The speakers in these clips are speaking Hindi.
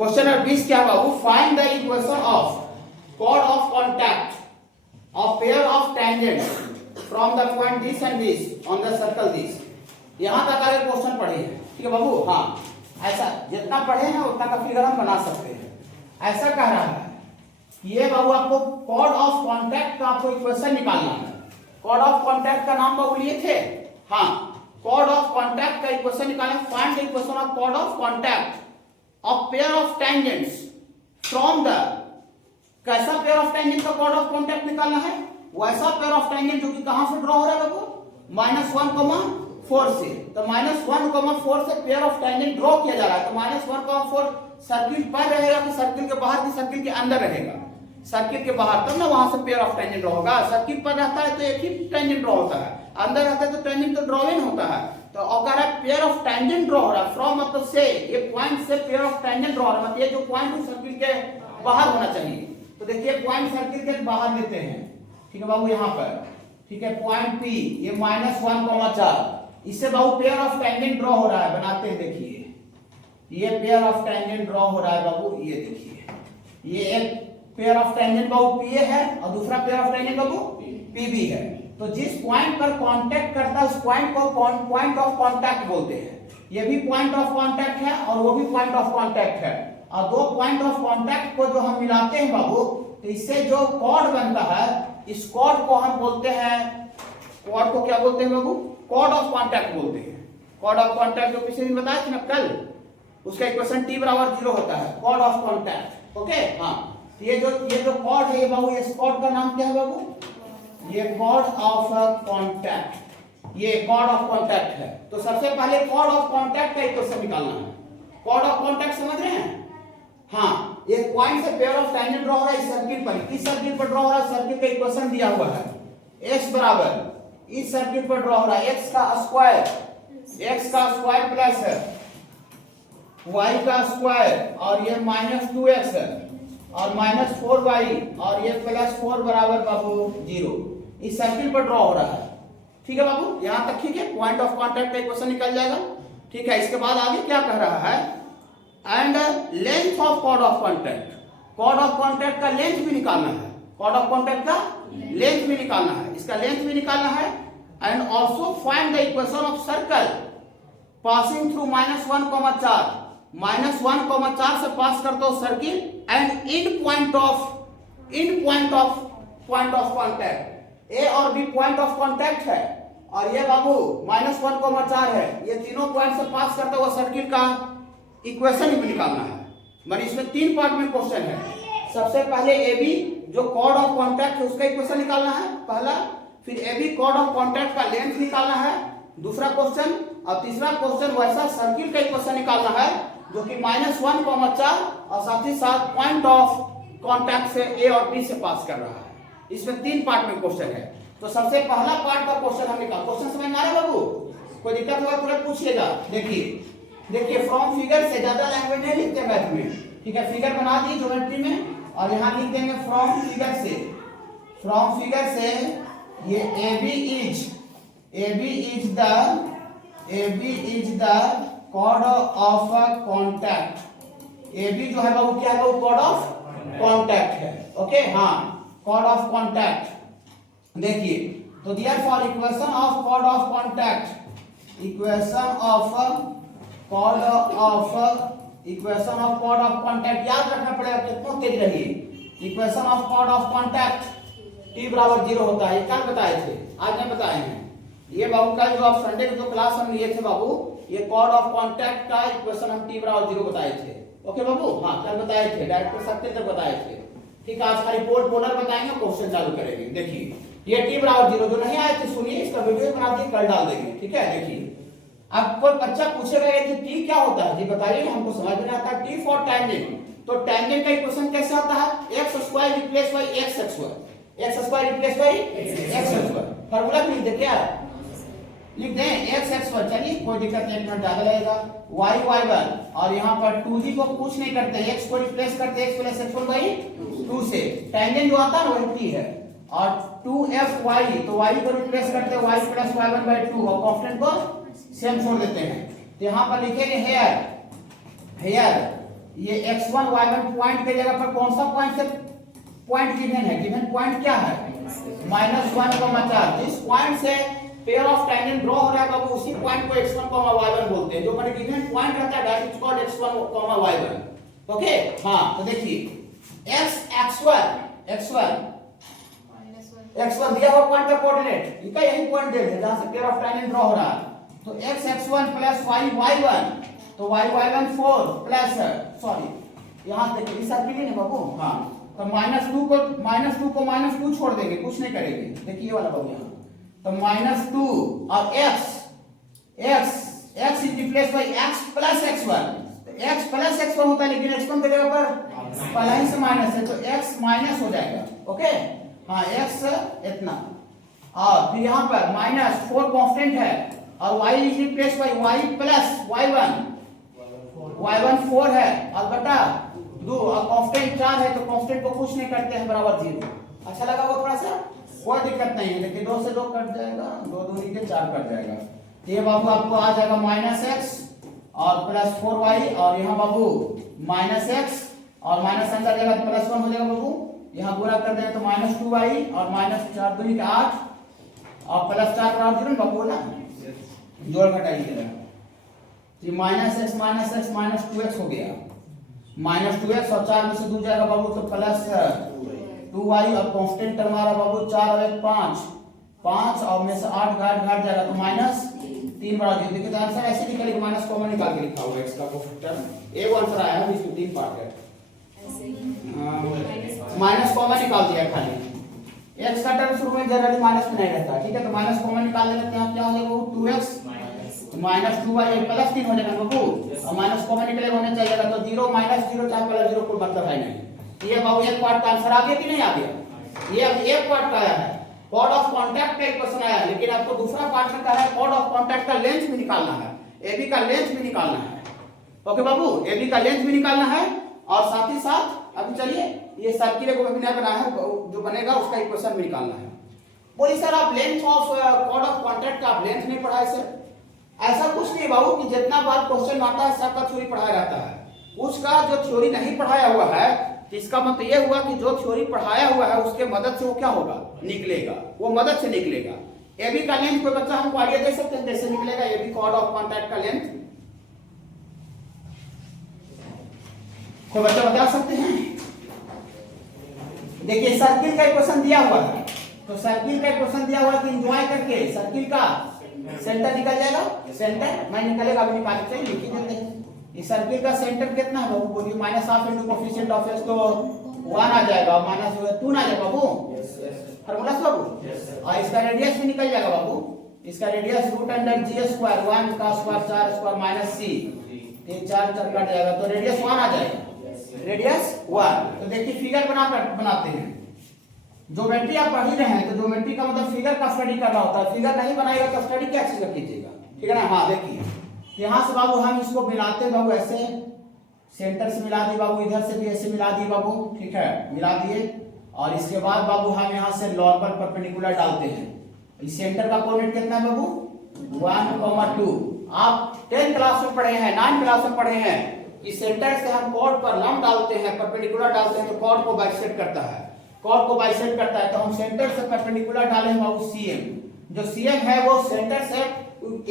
क्वेश्चन नंबर 20 क्या बाबू, find the equation of chord of contact of pair of tangents from the point this and this on the circle this। यहां तक आगे क्वेश्चन पढ़े हैं, ठीक है बाबू। हाँ, ऐसा जितना पढ़े हैं उतना का फिगर हम बना सकते हैं। ऐसा कह रहा है कि ये बाबू आपको कॉर्ड ऑफ कांटेक्ट का आपको इक्वेशन निकालना है। कॉर्ड ऑफ कांटेक्ट का नाम बाबू लिए थे, हाँ, कॉर्ड ऑफ कांटेक्ट का इक्वेशन निकालना। Find the equation of chord of contact of pair of tangents from the, कैसा पेयर ऑफ टेंजेंट का कॉर्ड ऑफ कांटेक्ट निकालना है, वैसा पेयर ऑफ टेंजेंट जो कि कहां से ड्रॉ हो रहा है बाबू, -1,4 से। तो -1,4 से पेयर ऑफ टेंजेंट ड्रॉ किया जा रहा है। तो -1,4 सर्किल पर रहेगा कि सर्किल के बाहर की सर्किल के अंदर रहेगा, सर्किल के बाहर, तब ना वहां से पेयर ऑफ टेंजेंट ड्रॉ होगा। सर्किल पर रहता है तो एक ही टेंजेंट ड्रॉ होता है, अंदर रहता है तो टेंजेंट तो ड्रॉ इन होता है। तो अगर पेयर ऑफ टेंजेंट ड्रॉ हो रहा है फ्रॉम, मतलब से, ये पॉइंट से पेयर ऑफ टेंजेंट ड्रॉ हो रहा है, मतलब ये जो पॉइंट उस सर्किल के बाहर होना चाहिए। तो देखिए पॉइंट सर्किल के बाहर लेते हैं, ठीक है बाबू, यहाँ पर, ठीक है, पॉइंट P, ये -1,4, इससे बाबू पेयर ऑफ टेंजेंट ड्रॉ हो रहा है। बनाते हैं, देखिए ये पेयर ऑफ टेंजेंट ड्रॉ हो रहा है बाबू, ये देखिए, ये एक pair of tangent Babu PA है और दूसरा pair of tangent Babu PB है। तो जिस पॉइंट पर कांटेक्ट करता है उस पॉइंट को पॉइंट ऑफ कांटेक्ट बोलते हैं। ये भी पॉइंट ऑफ कांटेक्ट है और वो भी पॉइंट ऑफ कांटेक्ट है, और दो पॉइंट ऑफ कांटेक्ट को जो हम मिलाते हैं बाबू, तो इससे जो कॉर्ड बनता है, इस कॉर्ड को हम बोलते हैं, कॉर्ड को क्या बोलते हैं बाबू, कॉर्ड ऑफ कांटेक्ट बोलते हैं। कॉर्ड ऑफ कांटेक्ट जो पिछले दिन बताया था ना कल, उसका इक्वेशन T = 0 होता है, कॉर्ड ऑफ कांटेक्ट। ओके, हाँ, ये जो कॉर्ड है बाबू, इस कॉर्ड का नाम क्या है बाबू, ये कॉर्ड ऑफ कांटेक्ट, ये कॉर्ड ऑफ कांटेक्ट है। तो सबसे पहले कॉर्ड ऑफ कांटेक्ट का इक्वेशन निकालना है। कॉर्ड ऑफ कांटेक्ट समझ रहे हैं, हाँ, एक पॉइंट से पेयर ऑफ टेंजेंट ड्रॉ हो रहा है इस सर्किल पर, किस सर्किल पर ड्रॉ हो रहा है, सर्किल का इक्वेशन दिया हुआ है, x बराबर इस सर्किल पर ड्रॉ हो रहा है x का स्क्वायर प्लस y का स्क्वायर, और ये -2x और -4y, और ये +4 बराबर बाबू 0, इस सर्किल पर ड्रॉ हो रहा है। ठीक है बाबू, यहां तक ठीक है, पॉइंट ऑफ कांटेक्ट का इक्वेशन निकल जाएगा। ठीक है, इसके बाद आगे क्या कह रहा है, and length of chord of contact, chord of contact का लेंथ भी निकालना है, कॉर्ड ऑफ कांटेक्ट का लेंथ भी निकालना है, इसका लेंथ भी निकालना है। And also find the equation of circle passing through -1,4, -1,4 से पास करते हो circle, and in point of contact, A और बी पॉइंट ऑफ कांटेक्ट है, और ये बाबू -1,4 है, ये तीनों पॉइंट से पास करते हुए सर्किल का इक्वेशन भी निकालना है। मतलब इसमें 3 पार्ट में क्वेश्चन है। सबसे पहले AB जो कॉर्ड ऑफ कांटेक्ट है उसका इक्वेशन निकालना है पहला, फिर AB कॉर्ड ऑफ कांटेक्ट का लेंथ निकालना है दूसरा क्वेश्चन, और तीसरा क्वेश्चन वैसा सर्किल का इक्वेशन निकालना है जो कि -1,4 और साथ ही साथ पॉइंट ऑफ कांटेक्ट से A और B से पास कर रहा है। इसमें 3 पार्ट में क्वेश्चन है। तो सबसे पहला पार्ट का क्वेश्चन हम निकाल, क्वेश्चन समझ में आ रहा है बाबू, कोई दिक्कत होगा तुरंत पूछिएगा। देखिए फ्रॉम फिगर से, ज्यादा लैंग्वेज नहीं लिखते मैथ में, ठीक है, फिगर बना दी ज्योमेट्री में, और यहां लिख देंगे फ्रॉम फिगर से ये AB is the chord of contact. AB जो है बाबू क्या है बाबू, कॉर्ड ऑफ कांटेक्ट है। ओके, हाँ, कॉर्ड ऑफ कांटेक्ट। देखिए, तो therefore equation of chord of contact, equation of chord of contact याद रखना पड़ेगा, कितना तेज रहिए। Equation of chord of contact T = 0 होता है। क्या बताए थे, आज नहीं बताए हैं ये बाबू, का जो आप संडे को जो क्लास हम लिए थे बाबू, ये कॉर्ड ऑफ कांटेक्ट का इक्वेशन हम T = 0 बताए थे। ओके बाबू, हाँ, कल बताए थे, डायरेक्टर सत्य तक बताए थे। ठीक है, आज का रिपोर्ट बोर्डर बताएंगे, क्वेश्चन चालू करेंगे। देखिए ये T = 0 जो नहीं आए थे सुनिए, इसका वीडियो बना दिए, कल डाल देंगे। ठीक है, देखिए अब कोई बच्चा पूछेगा कि T क्या होता है, जी बताइए, हमको समझ में आता है। T फॉर टेंजेंट, तो टेंजेंट का इक्वेशन कैसे आता है, x² replace by x², x² replace by x²। Formula लिख दे, क्या लिख दें, x², चलिए कोई दिक्कत नहीं, 1 मिनट ज्यादा लगेगा, y1, और यहाँ पर 2g को कुछ नहीं करते, x को रिप्लेस करते x + x1/2 से, टेंजेंट जो आता है वही T है, और 2fy, तो y को रिप्लेस करते y + y1/2, और कांस्टेंट को सेम छोड़ देते हैं। तो यहाँ पर लिखेंगे हेयर ये x1 y1 पॉइंट के जगह पर कौन सा पॉइंट से पॉइंट गिवन है? गिवन पॉइंट क्या है? -1,4। जिस पॉइंट से पेयर ऑफ टैंजेंट ड्रॉ हो रहा है बाबू उसी पॉइंट को x1, y1 बोलते हैं। जो मैंने गिवन पॉइंट रहता है that is called x1, y1। Okay हां, तो देखिए x1 दिया हुआ पॉइंट का कोऑर्डिनेट इनका यही पॉइंट दे दे जहां से पेयर ऑफ टैंजेंट ड्रॉ हो रहा है। तो x1 प्लस y1, तो y1 4 प्लस सॉरी यहां देखिए इस सर्किल ही नहीं बाबू। हां, तो -2 को -2 छोड़ देंगे, कुछ नहीं करेंगे। देखिए ये वाला बाबू यहां, तो -2 और x is replace by x plus x1। तो x प्लस x1 होता है लेकिन x1 की जगह पर पहले ही से माइनस है तो x माइनस हो जाएगा। ओके हाँ, x इतना, और फिर यहाँ पर -4 कांस्टेंट है और y is replace by y plus y1 4 है और बटा 2 और कांस्टेंट 4 है तो कांस्टेंट को कुछ नहीं करते हैं बराबर 0। अच्छा लगा वो थोड़ा सा? कोई दिक्कत नहीं है। देखिए 2 से 2 कट जाएगा, 2 दूनी के 4 कट जाएगा। तो ये बाबू आपको आ जाएगा -x और प्लस 4y और यहाँ बाबू -x और माइनस अंदर जाएगा तो +1 हो जाएगा बाबू। यहाँ पूरा कर दें तो -2y और -4 दूनी के 8 और +4 पर 0 बाबू ना, जोड़ घटाइएगा। ये -x -2x हो गया, -2x और 4 में से 2 जाएगा बाबू तो +2y और कांस्टेंट टर्म आ रहा बाबू 4 और 1 5 और में से 8 घाट जाएगा तो -3 बड़ा जी। देखिए आंसर ऐसे निकलेगा, माइनस कॉमन निकाल के लिखा होगा x का कोएफिशिएंट। ए आंसर आया है, इसमें 3 पार्ट है। माइनस कॉमन निकाल दिया खाली, x का टर्म शुरू में जनरली माइनस में नहीं रहता, ठीक है। तो माइनस कॉमन निकाल लेते हैं, क्या हो जाएगा 2x -2y +3 हो जाएगा बाबू और माइनस कॉमन निकलेगा होने चाहिएगा तो 0 -0 चाहे +0 कोई मतलब है नहीं। ये बाबू एक पार्ट का आंसर आ गया कि नहीं आ गया? ये अब एक पार्ट का आया है, कॉर्ड ऑफ कांटेक्ट का एक क्वेश्चन आया, लेकिन आपको दूसरा पार्ट में कहा है कॉर्ड ऑफ कांटेक्ट का लेंथ भी निकालना है, एबी का लेंथ भी निकालना है। ओके बाबू, एबी का लेंथ भी निकालना है और साथ ही साथ अभी चलिए ये सर्किल को मैंने बनाया है, जो बनेगा उसका इक्वेशन भी निकालना है। बोलिए सर आप length of chord of contact का आप लेंथ नहीं पढ़ाए सर? ऐसा कुछ नहीं बाबू कि जितना बार क्वेश्चन आता है सबका थ्योरी पढ़ाया रहता है। उसका जो थ्योरी नहीं पढ़ाया हुआ है इसका मतलब ये हुआ कि जो थ्योरी पढ़ाया हुआ है उसके मदद से वो क्या होगा, निकलेगा, वो मदद से निकलेगा। एबी का लेंथ कोई बच्चा हमको आइडिया दे सकते हैं कैसे निकलेगा एबी कॉर्ड ऑफ कांटेक्ट का लेंथ? कोई बच्चा बता सकते हैं? देखिए सर्किल का इक्वेशन दिया हुआ है, तो सर्किल का इक्वेशन दिया हुआ है कि एंजॉय करके सर्किल का सेंटर निकल जाएगा। सेंटर मैं निकलेगा, अभी निकाल के लिखी देते हैं। इस सर्किल का सेंटर कितना है बाबू? बोलिए -1/2 into कोएफिशिएंट ऑफ x तो 1 आ जाएगा और -2 ना आ जाएगा बाबू, फार्मूला से बाबू। और इसका रेडियस भी निकल जाएगा बाबू, इसका रेडियस √g² 1 का स्क्वायर 4 स्क्वायर -c 3 4 कट जाएगा तो रेडियस 1 आ जाएगा, रेडियस 1। तो देखिए फिगर बनाते हैं। ज्योमेट्री आप पढ़ ही रहे हैं तो ज्योमेट्री का मतलब फिगर का स्टडी करना होता है, फिगर नहीं बनाएगा तो स्टडी क्या चीज का कीजिएगा, ठीक है ना। हाँ देखिए यहाँ से बाबू हम इसको मिलाते हैं बाबू, ऐसे सेंटर से मिला दिए बाबू, इधर से भी ऐसे मिला दिए बाबू, ठीक है मिला दिए। और इसके बाद बाबू हम यहाँ से नॉर्मल परपेंडिकुलर डालते हैं। इस सेंटर का कोऑर्डिनेट कितना है बाबू 1,2। आप 10 क्लास में पढ़े हैं, 9 क्लास में पढ़े हैं कि सेंटर से हम कॉर्ड पर लंब डालते हैं, परपेंडिकुलर डालते हैं तो कॉर्ड को बाइसेक्ट करता है, कॉर्ड को बाइसेक्ट करता है। तो हम सेंटर से परपेंडिकुलर डाले हैं बाबू सीएम, जो सीएम है वो सेंटर से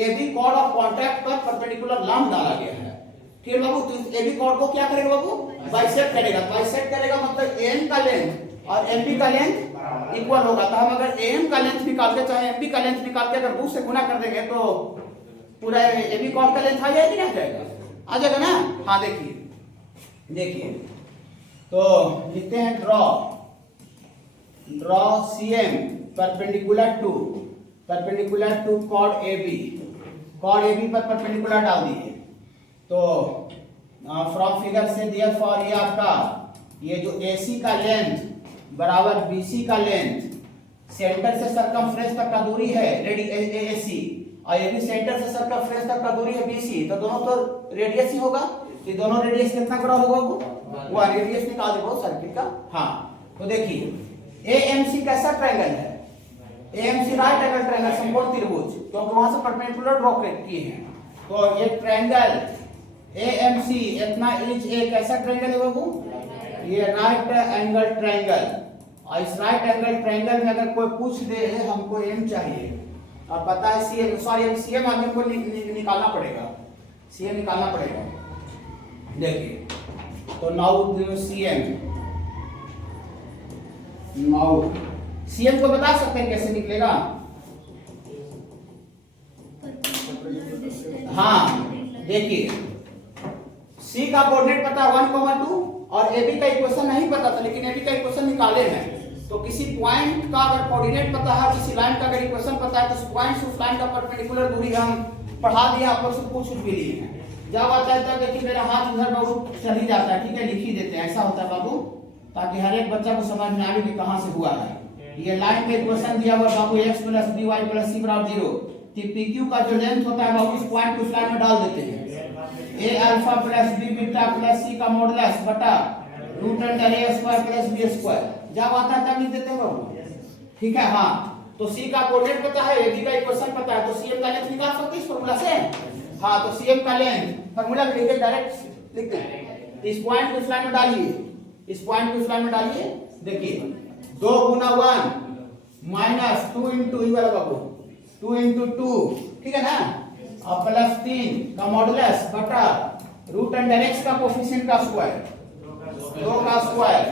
एबी कॉर्ड ऑफ कांटेक्ट पर परपेंडिकुलर लंब डाला गया है, ठीक है बाबू। तो एबी कॉर्ड को क्या करेगा बाबू, बाइसेक्ट करेगा। बाइसेक्ट करेगा मतलब एम का लेंथ और एमबी का लेंथ इक्वल होगा। तो हम अगर एम का लेंथ निकालते चाहे एमबी का लेंथ निकालते अगर 2 से गुना कर देंगे तो पूरा एबी कॉर्ड का लेंथ आ जाएगा कि नहीं आ जाएगा? आ जाएगा ना। हाँ देखिए तो लिखते हैं draw CM perpendicular to chord AB पर परपेंडिकुलर डाल दिए। तो फ्रॉम फिगर से दिया फॉर ये आपका ये जो AC का लेंथ बराबर BC का लेंथ, सेंटर से सरकमफ्रेंस तक का दूरी है AC और ये भी सेंटर से सरकमफ्रेंस तक का दूरी है BC, तो दोनों तो रेडियस ही होगा। ये दोनों रेडियस कितना बराबर होगा? वो रेडियस निकाल दो सर्किल का। हाँ तो देखिए AMC कैसा ट्रायंगल है? AMC राइट एंगल ट्रायंगल समकोण त्रिभुज, क्योंकि वहां से परपेंडिकुलर ड्रॉ किए हैं। तो ये ट्रायंगल AMC इतना इज एक ऐसा ट्रायंगल है बाबू, ये राइट एंगल ट्रायंगल। और इस राइट एंगल ट्रायंगल में अगर कोई पूछ दे हमको एम चाहिए और पता है सीएम, सॉरी सीएम हमको निकालना पड़ेगा, सीएम निकालना पड़ेगा। देखिए तो नाउ सीएम, नाउ सीएम को बता सकते हैं कैसे निकलेगा? हाँ देखिए सी का कोऑर्डिनेट पता 1,2 और AB का इक्वेशन नहीं पता था, लेकिन AB का इक्वेशन निकाले हैं। तो किसी पॉइंट का अगर कोऑर्डिनेट पता है, किसी लाइन का अगर इक्वेशन पता है, तो उस पॉइंट से उस लाइन का परपेंडिकुलर दूरी हम पढ़ा दिए, आप लोग से पूछ भी लिए हैं। जब आता है तब देखिए मेरा हाथ उधर बाबू चल ही जाता है, ठीक है, लिख ही देते हैं, ऐसा होता है बाबू, ताकि हर एक बच्चा को समझ में आए कि कहां से हुआ है। ये लाइन का इक्वेशन दिया हुआ बाबू x + by + c = 0। PQ का जो लेंथ होता है बाबू इस पॉइंट को उस लाइन में डाल देते हैं। a alpha + b beta + c का मॉडुलस बटा √a² + b²। जब आता है तब लिख देते हैं बाबू, ठीक है। हाँ तो c का कोऑर्डिनेट पता है, ab का इक्वेशन पता है, तो cm का लेंथ निकाल सकते हैं इस फार्मूला से। हाँ तो cm का लेंथ फार्मूला में लिख के डायरेक्ट लिखते हैं। इस पॉइंट को इस लाइन में डालिए, इस पॉइंट को इस लाइन में डालिए। देखिए 2 × 1 - 2 × ये वाला बाबू 2 × 2, ठीक है ना, और +3 का मॉडुलस बटा √x का कोफिशिएंट का स्क्वायर, 2 का स्क्वायर,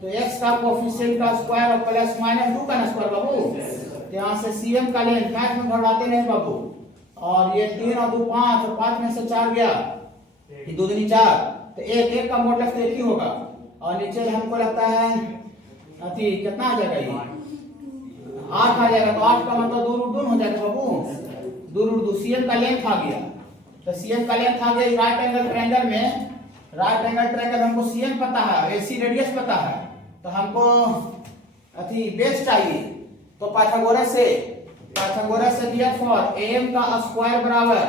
तो x का कोफिशिएंट का स्क्वायर और +-2 का स्क्वायर बाबू। तो यहाँ से cm का लेंथ मैथ में घटाते नहीं बाबू, और ये 3 और 2 5 और 5 में से 4 गया, ये 2 दूनी 4, तो 1 का मॉडुलस तो 1 ही होगा। और नीचे हमको लगता है अति कितना आ जाएगा, ये 8 आ जाएगा। तो 8 का मतलब 2√2 हो जाएगा बाबू, 2√2। cm का लेंथ आ गया, तो cm का लेंथ आ गया। राइट एंगल ट्रायंगल में, राइट एंगल ट्रायंगल हमको cm पता है, AC रेडियस पता है, तो हमको अति बेस चाहिए। तो पाइथागोरस से दिया फॉर am का स्क्वायर बराबर,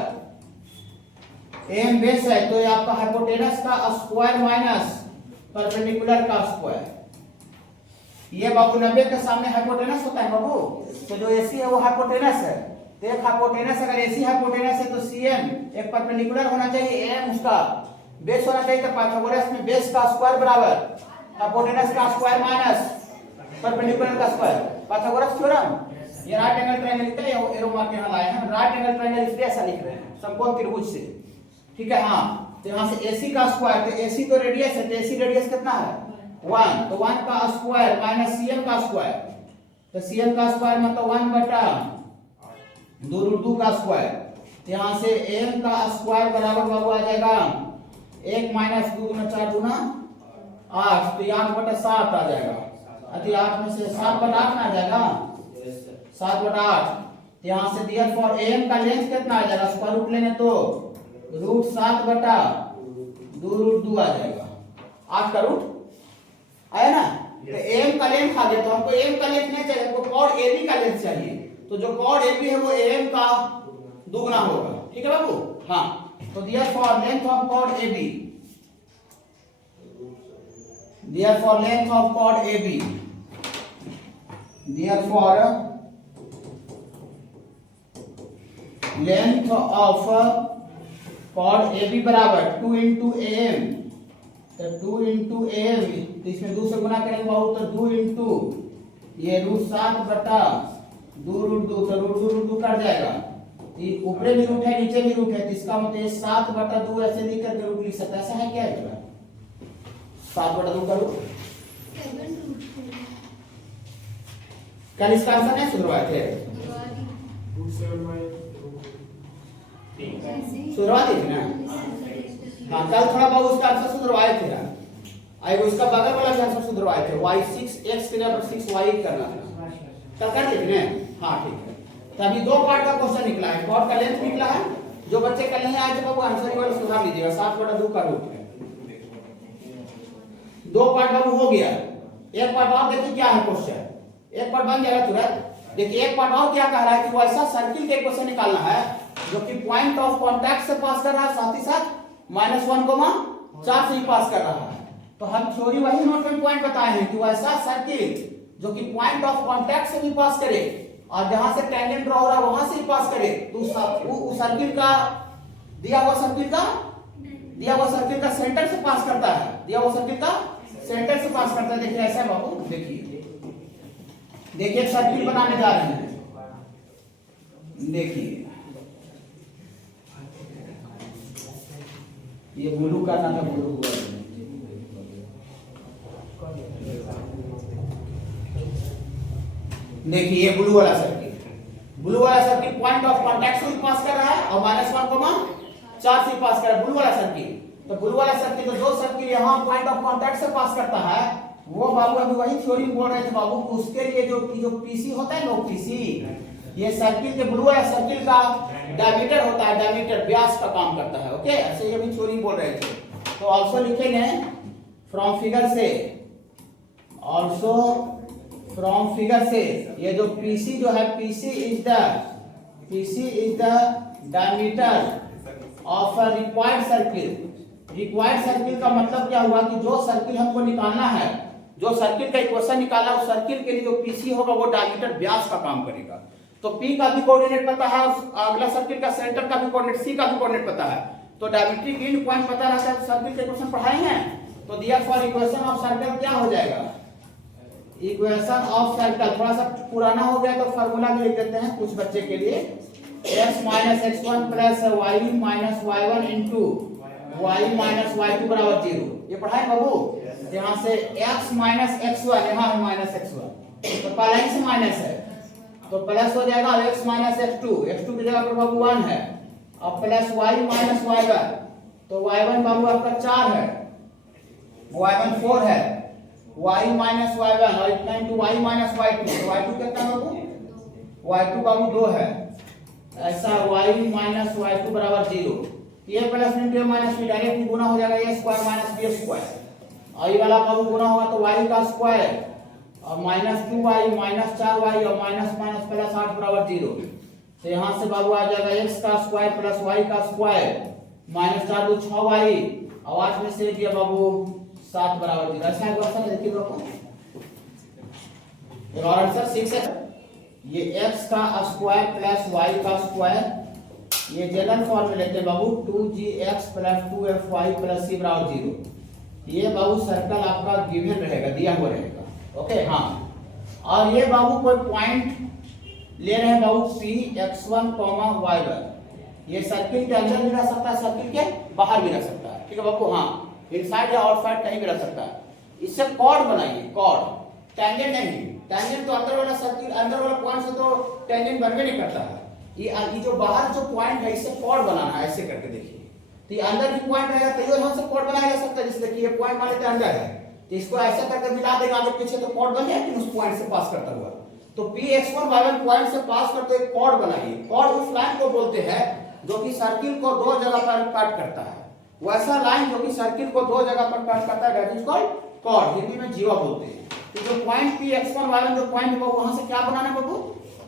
am बेस है तो ये आपका हाइपोटेनस का स्क्वायर माइनस परपेंडिकुलर का स्क्वायर। ये बाबू 90 के सामने हाइपोटेनस होता है बाबू, तो जो AC है वो हाइपोटेनस है। तो एक हाइपोटेनस, अगर AC हाइपोटेनस है तो cm एक परपेंडिकुलर होना चाहिए, am उसका बेस होना चाहिए। तो पाइथागोरस में बेस का स्क्वायर बराबर हाइपोटेनस का स्क्वायर माइनस परपेंडिकुलर का स्क्वायर, पाइथागोरस थ्योरम। ये राइट एंगल ट्रायंगल लिखते हैं, एरो मार्क यहां लाए हैं, राइट एंगल ट्रायंगल इसलिए ऐसा लिख रहे हैं समकोण त्रिभुज से, ठीक है। हाँ तो यहां से AC का स्क्वायर, तो AC तो रेडियस है, तो AC रेडियस कितना है 1, तो 1 का स्क्वायर माइनस cm का स्क्वायर, तो cm का स्क्वायर मतलब 1 बटा 2√2 का स्क्वायर। यहां से m का स्क्वायर बराबर बाबू आ जाएगा 1 - 2 × 4 × 8, तो 8/7 आ जाएगा। अति 8 में से 7/8 आ जाएगा, 7/8। यहाँ से दिया फॉर am का लेंथ कितना आ जाएगा, स्क्वायर रूट लेने तो √7 बटा 2√2 आ जाएगा, 8 का रूट आया ना। तो am का लेंथ आ गया, तो हमको am का लेंथ नहीं चाहिए, हमको कॉर्ड AB का लेंथ चाहिए। तो जो कॉर्ड AB है वो am का दुगना होगा, ठीक है बाबू। हाँ तो दिया for length of chord AB, therefore length of chord AB, therefore length of chord AB बराबर 2 × AM, तो 2 × AM, तो इसमें 2 से गुना करेंगे बाबू, तो 2 × ये √7 बटा 2√2, तो √2 कट जाएगा, ऊपरे भी रूट है नीचे भी रूट है, तो इसका मतलब 7/2 ऐसे लिख करके रूट लिख सकता है, ऐसा है क्या है 7/2 का रूट। कल इसका आंसर नहीं सुधरवाए थे, सुधरवा दी थी ना। हाँ कल थोड़ा बहुत उसका आंसर सुधरवाए थे ना, आई वो इसका बगल वाला भी आंसर सुधरवाए थे, y6x के लिए 6y करना था, कल कर दिए थे ना। हाँ ठीक है, तभी 2 पार्ट का क्वेश्चन निकला है, कॉर्ड का लेंथ निकला है। जो बच्चे कल नहीं आए थे वो आंसर ही वाला सुधार लीजिएगा, 7/2 का रूट है। 2 पार्ट बाबू हो गया, एक पार्ट और देखिए क्या है क्वेश्चन, एक पार्ट बन जाएगा तुरंत। देखिए एक पार्ट और क्या कह रहा है कि वो ऐसा सर्किल के क्वेश्चन निकालना है जो कि पॉइंट ऑफ कांटेक्ट से पास कर रहा है, साथ ही साथ -1,4 से ही पास कर रहा है। तो हम थ्योरी वही नोट में पॉइंट बताए हैं कि वो ऐसा सर्किल जो कि पॉइंट ऑफ कांटेक्ट से भी पास करे और जहां से टेंजेंट ड्रॉ हो रहा है वहां से ही पास करे, तो उस सर्किल का दिया हुआ सर्किल का दिया हुआ सर्किल का सेंटर से पास करता है, दिया हुआ सर्किल का सेंटर से पास करता है। देखिए ऐसा बाबू, देखिए देखिए एक सर्किल बनाने जा रहे हैं, देखिए ये ब्लू का ना ब्लू हुआ, देखिए ये ब्लू वाला सर्किल, ब्लू वाला सर्किल पॉइंट ऑफ कांटेक्ट से पास कर रहा है और -1,4 से पास कर रहा है ब्लू वाला सर्किल। तो ब्लू वाला सर्किल, तो जो सर्किल यहाँ पॉइंट ऑफ कांटेक्ट से पास करता है वो बाबू अभी वही थ्योरी बोल रहे थे बाबू, उसके लिए जो पीसी होता है, नो पीसी, ये सर्किल के ब्लू वाला सर्किल का डायमीटर होता है, डायमीटर व्यास का काम करता है। ओके, ऐसे ये भी थ्योरी बोल रहे थे। तो ऑल्सो लिखेंगे फ्रॉम फिगर से, ऑल्सो फ्रॉम फिगर से, ये जो पीसी जो है, PC is the diameter of a required circle. Required circle का मतलब क्या हुआ कि जो सर्किल हमको निकालना है, जो सर्किल का इक्वेशन निकाला, उस सर्किल के लिए जो पीसी होगा वो डायमीटर व्यास का काम करेगा। तो पी का भी कोऑर्डिनेट पता है, अगला सर्किल का सेंटर का भी कोऑर्डिनेट, सी का भी कोऑर्डिनेट पता है, तो डायमीट्रिक एंड पॉइंट पता रहता है। सर्किल के इक्वेशन पढ़ाए हैं, तो दिया फॉर इक्वेशन ऑफ सर्कल क्या हो जाएगा, इक्वेशन ऑफ सर्कल थोड़ा सा पुराना हो गया तो फार्मूला भी लिख देते हैं कुछ बच्चे के लिए, x minus x1 plus y minus y1 into y minus y2 बराबर 0। ये पढ़ाए बाबू, यहाँ से x माइनस x1, यहाँ है माइनस x1, तो पहले ही से माइनस है तो प्लस हो जाएगा x माइनस x2, x2 की जगह पर बाबू 1 है, और प्लस y माइनस y1, तो y1 बाबू आपका 4 है, y1 4 है, y माइनस y1 और इतना इंटू y माइनस y2, तो y2 कितना बाबू, y2 बाबू 2 है, ऐसा y माइनस y2 बराबर 0। ये प्लस इंटू माइनस भी डायरेक्ट गुना हो जाएगा, a square minus b square, और ये वाला बाबू गुना होगा तो y का स्क्वायर और माइनस 2y माइनस 4y और माइनस माइनस प्लस 8 बराबर 0। तो यहाँ से बाबू आ जाएगा x का स्क्वायर प्लस y का स्क्वायर माइनस 4 2 6y और 8 में से दिया बाबू 7 बराबर 0। ऐसा है क्वेश्चन, देखिए बाबू और आंसर 6 है। ये x का स्क्वायर प्लस y का स्क्वायर, ये जनरल फॉर्म में लेते हैं बाबू 2gx plus 2fy plus c बराबर 0। ये बाबू सर्कल आपका गिवन रहेगा, दिया हुआ रहेगा। ओके हाँ, और ये बाबू कोई पॉइंट ले रहे हैं बाबू p x1, y1, ये सर्किल के अंदर भी रह सकता है, सर्किल के बाहर भी रह सकता है, ठीक है बाबू। हाँ, इनसाइड या आउटसाइड कहीं भी रह सकता है। इससे कॉर्ड बनाइए, कॉर्ड, टेंजेंट नहीं, टेंजेंट तो अंदर वाला सर्किल, अंदर वाला पॉइंट से तो टेंजेंट बनवे नहीं करता है। ये जो बाहर जो पॉइंट है इससे कॉर्ड बनाना है, ऐसे करके देखिए। तो ये अंदर भी पॉइंट रहेगा तो ये यहाँ से कॉर्ड बनाया जा सकता है, जैसे देखिए ये पॉइंट मान लेते हैं अंदर है, तो इसको ऐसा करके मिला देगा आगे पीछे तो कॉर्ड बन जाएगा उस पॉइंट से पास करता हुआ। तो px1 y1 पॉइंट से पास करते हुए कॉर्ड बनाइए। कॉर्ड उस लाइन को बोलते हैं जो कि सर्किल को दो जगह पर कट करता है, वैसा लाइन जो कि सर्किल को दो जगह पर कट करता है, that is called chord, Hindi में जीवा बोलते हैं। तो जो पॉइंट px1 y1 जो पॉइंट है वो वहां से क्या बनाना है बाबू,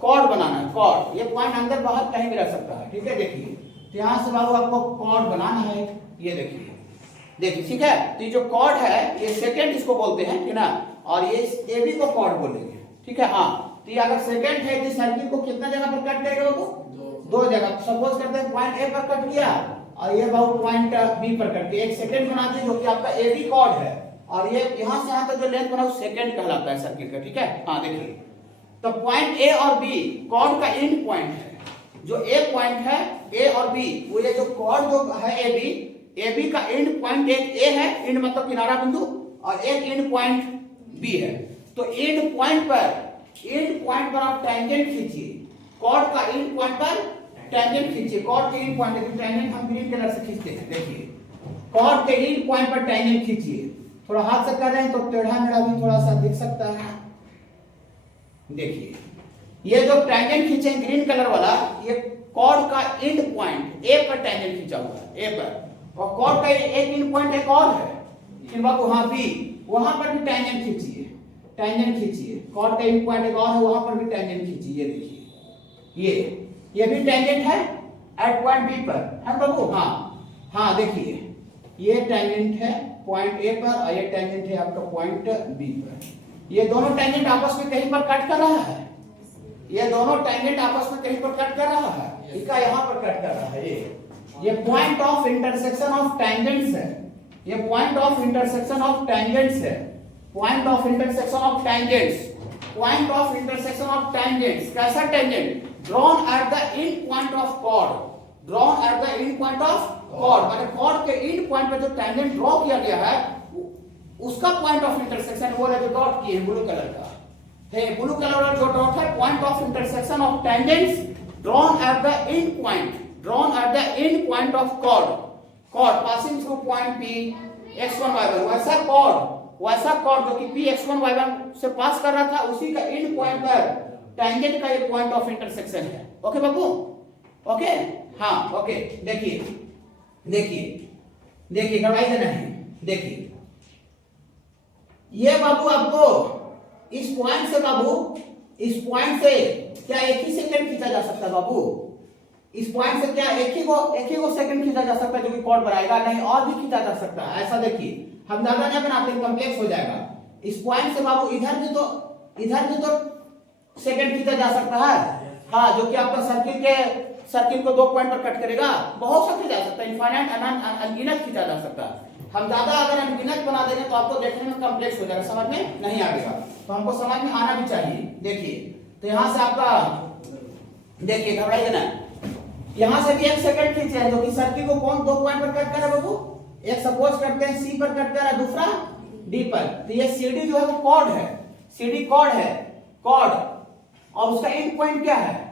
कॉर्ड बनाना है, कॉर्ड। ये पॉइंट अंदर बाहर कहीं भी रह सकता है, ठीक है। देखिए तो यहाँ से बाबू आपको कॉर्ड बनाना है, ये देखिए, देखिए ठीक है। तो ये जो कॉर्ड है ये सेकंड इसको बोलते हैं, ठीक ना, और ये AB को कॉर्ड बोलेंगे, ठीक है। हाँ, तो ये अगर सेकंड है तो सर्किल को कितना जगह पर कट करेगा बाबू, दो जगह। सपोज करते हैं पॉइंट A पर कट किया और ये बाबू पॉइंट B पर कट किया, एक सेकंड बनाते हैं जो कि आपका AB कॉर्ड है, और ये यहाँ से यहाँ तक जो लेंथ बना वो सेकंड कहलाता है सर्किल का, ठीक है। हाँ देखिए, तो पॉइंट A और B कॉर्ड का एंड पॉइंट है। जो A पॉइंट है A और B, वो ये जो कॉर्ड जो है AB का एंड पॉइंट एक A है, एंड मतलब किनारा बिंदु, और एक एंड पॉइंट B है। तो एंड पॉइंट पर आप टेंजेंट खींचिए, कॉर्ड का एंड पॉइंट पर टेंजेंट खींचिए। कॉर्ड के एंड पॉइंट, लेकिन टेंजेंट हम ग्रीन कलर से खींचते हैं, देखिए कॉर्ड के एंड पॉइंट पर टेंजेंट खींचिए। थोड़ा हाथ से कर रहे हैं तो टेढ़ा मेढ़ा भी थोड़ा सा दिख सकता है। देखिए ये जो टेंजेंट खींचे ग्रीन कलर वाला, ये कॉर्ड का एंड पॉइंट A पर टेंजेंट खींचा हुआ है, A पर, और कॉर्ड का एक एंड पॉइंट एक और है, फिर बाबू हाँ B, वहां पर भी टेंजेंट खींचिए, टेंजेंट खींचिए। कॉर्ड का एंड पॉइंट एक और है, वहां पर भी टेंजेंट खींचिए। ये देखिए ये भी टेंजेंट है एट पॉइंट B पर, है बाबू। हाँ हाँ देखिए ये टेंजेंट है पॉइंट A पर और ये टेंजेंट है आपका पॉइंट B पर। ये दोनों टेंजेंट आपस में कहीं पर कट कर रहा है, ये दोनों टेंजेंट आपस में कहीं पर कट कर रहा है, इसका यहाँ पर कट कर रहा है ये, ये point of intersection of tangents है, ये point of intersection of tangents है, point of intersection of tangents, point of intersection of tangents. कैसा tangent? Drawn at the end point of chord, drawn at the end point of chord, माने कॉर्ड के एंड पॉइंट पे जो टेंजेंट ड्रॉ किया गया है उसका पॉइंट ऑफ इंटरसेक्शन वो है जो डॉट की है ब्लू कलर का है, ब्लू कलर का जो डॉट है point of intersection of tangents drawn at the end point, drawn at the end point of chord, chord passing through point P x1 y1। वैसा कॉर्ड जो कि P x1 y1 से पास कर रहा था उसी का एंड पॉइंट पर टेंजेंट का ये पॉइंट ऑफ इंटरसेक्शन है। ओके बाबू, ओके हाँ ओके। देखिए देखिए देखिए घबराई देना है। देखिए ये बाबू आपको इस पॉइंट से बाबू, इस पॉइंट से क्या एक ही सेकंड खींचा जा सकता है बाबू? इस पॉइंट से क्या एक ही को सेकंड खींचा जा सकता है जो कि कॉर्ड बनाएगा? नहीं, और भी खींचा जा सकता है। ऐसा देखिए हम ज्यादा नहीं बनाते, कॉम्प्लेक्स हो जाएगा। इस पॉइंट से बाबू इधर भी तो सेकंड खींचा जा सकता है, हाँ, जो कि आपका सर्किल को 2 पॉइंट पर कट करेगा। बहुत सा खींचा जा सकता है, इनफाइनाइट अनगिनत खींचा जा सकता है। हम ज्यादा अगर अनगिनत बना देंगे तो आपको देखने में कॉम्प्लेक्स हो जाएगा, समझ में नहीं आएगा, तो हमको समझ में आना भी चाहिए। देखिए तो यहाँ से आपका देखिए घबराइए ना, यहाँ से भी एक सेकंड खींचे हैं जो कि सर्किल को कौन 2 पॉइंट पर कट कर रहा है बाबू? एक सपोज करते हैं C पर कट कर रहा है, दूसरा D पर। तो ये CD जो है वो कॉर्ड है, CD कॉर्ड है, कॉर्ड, और उसका एंड पॉइंट क्या है?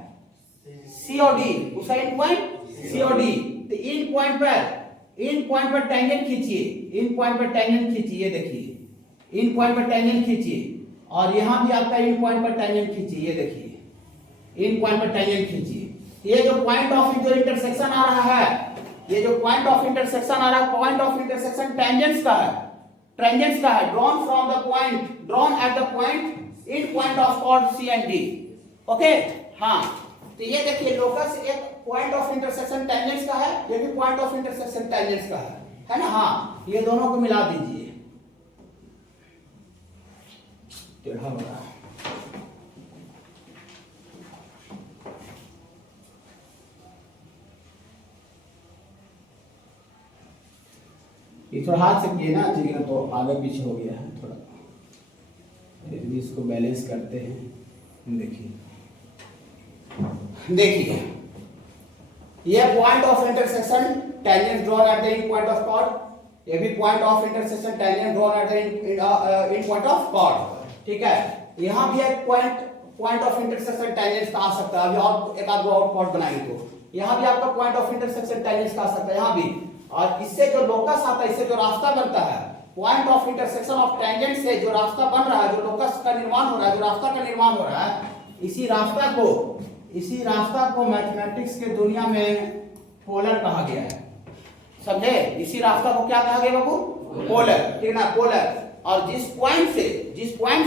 C और D, उसका एंड पॉइंट C और D। तो एंड पॉइंट पर टेंजेंट खींचिए, एंड पॉइंट पर टेंजेंट खींचिए, ये देखिए एंड पॉइंट पर टेंजेंट खींचिए, और यहाँ भी आपका एंड पॉइंट पर टेंजेंट खींचिए, ये देखिए एंड पॉइंट पर टेंजेंट खींचिए। ये जो पॉइंट ऑफ इंटरसेक्शन आ रहा है, ये जो पॉइंट ऑफ इंटरसेक्शन आ रहा है, पॉइंट ऑफ इंटरसेक्शन टेंजेंट्स का है, टेंजेंट्स का है, drawn from the point, drawn at the point in point of chord C and D। Okay हाँ, तो ये देखिए लोकस एक पॉइंट ऑफ इंटरसेक्शन टेंजेंट्स का है, ये भी पॉइंट ऑफ इंटरसेक्शन टेंजेंट्स का है ना? हाँ, ये दोनों को मिला दीजिए, टेढ़ा बड़ा ये थोड़ा हाथ से किए ना, ठीक है, तो आगे पीछे हो गया है थोड़ा, इसको बैलेंस करते हैं। देखिए ये point of intersection tangent drawn at the end point of chord, ये भी point of intersection tangent drawn at the end point of chord, ठीक है। यहाँ भी एक पॉइंट ऑफ इंटरसेक्शन टेंजेंट का आ सकता है, अभी और एक आध और कॉर्ड बनाएंगे तो यहाँ भी आपका पॉइंट ऑफ इंटरसेक्शन टेंजेंट का आ सकता है, यहाँ भी। और इससे जो लोकस आता है, इससे जो रास्ता बनता है, point of intersection of tangent से जो रास्ता बन रहा है, जो लोकस का निर्माण हो रहा है, जो रास्ता का निर्माण हो रहा है, इसी रास्ता को मैथमेटिक्स के दुनिया में पोलर कहा गया है, समझे? इसी रास्ता को क्या कहा गया बाबू? पोलर, ठीक ना, पोलर। और जिस पॉइंट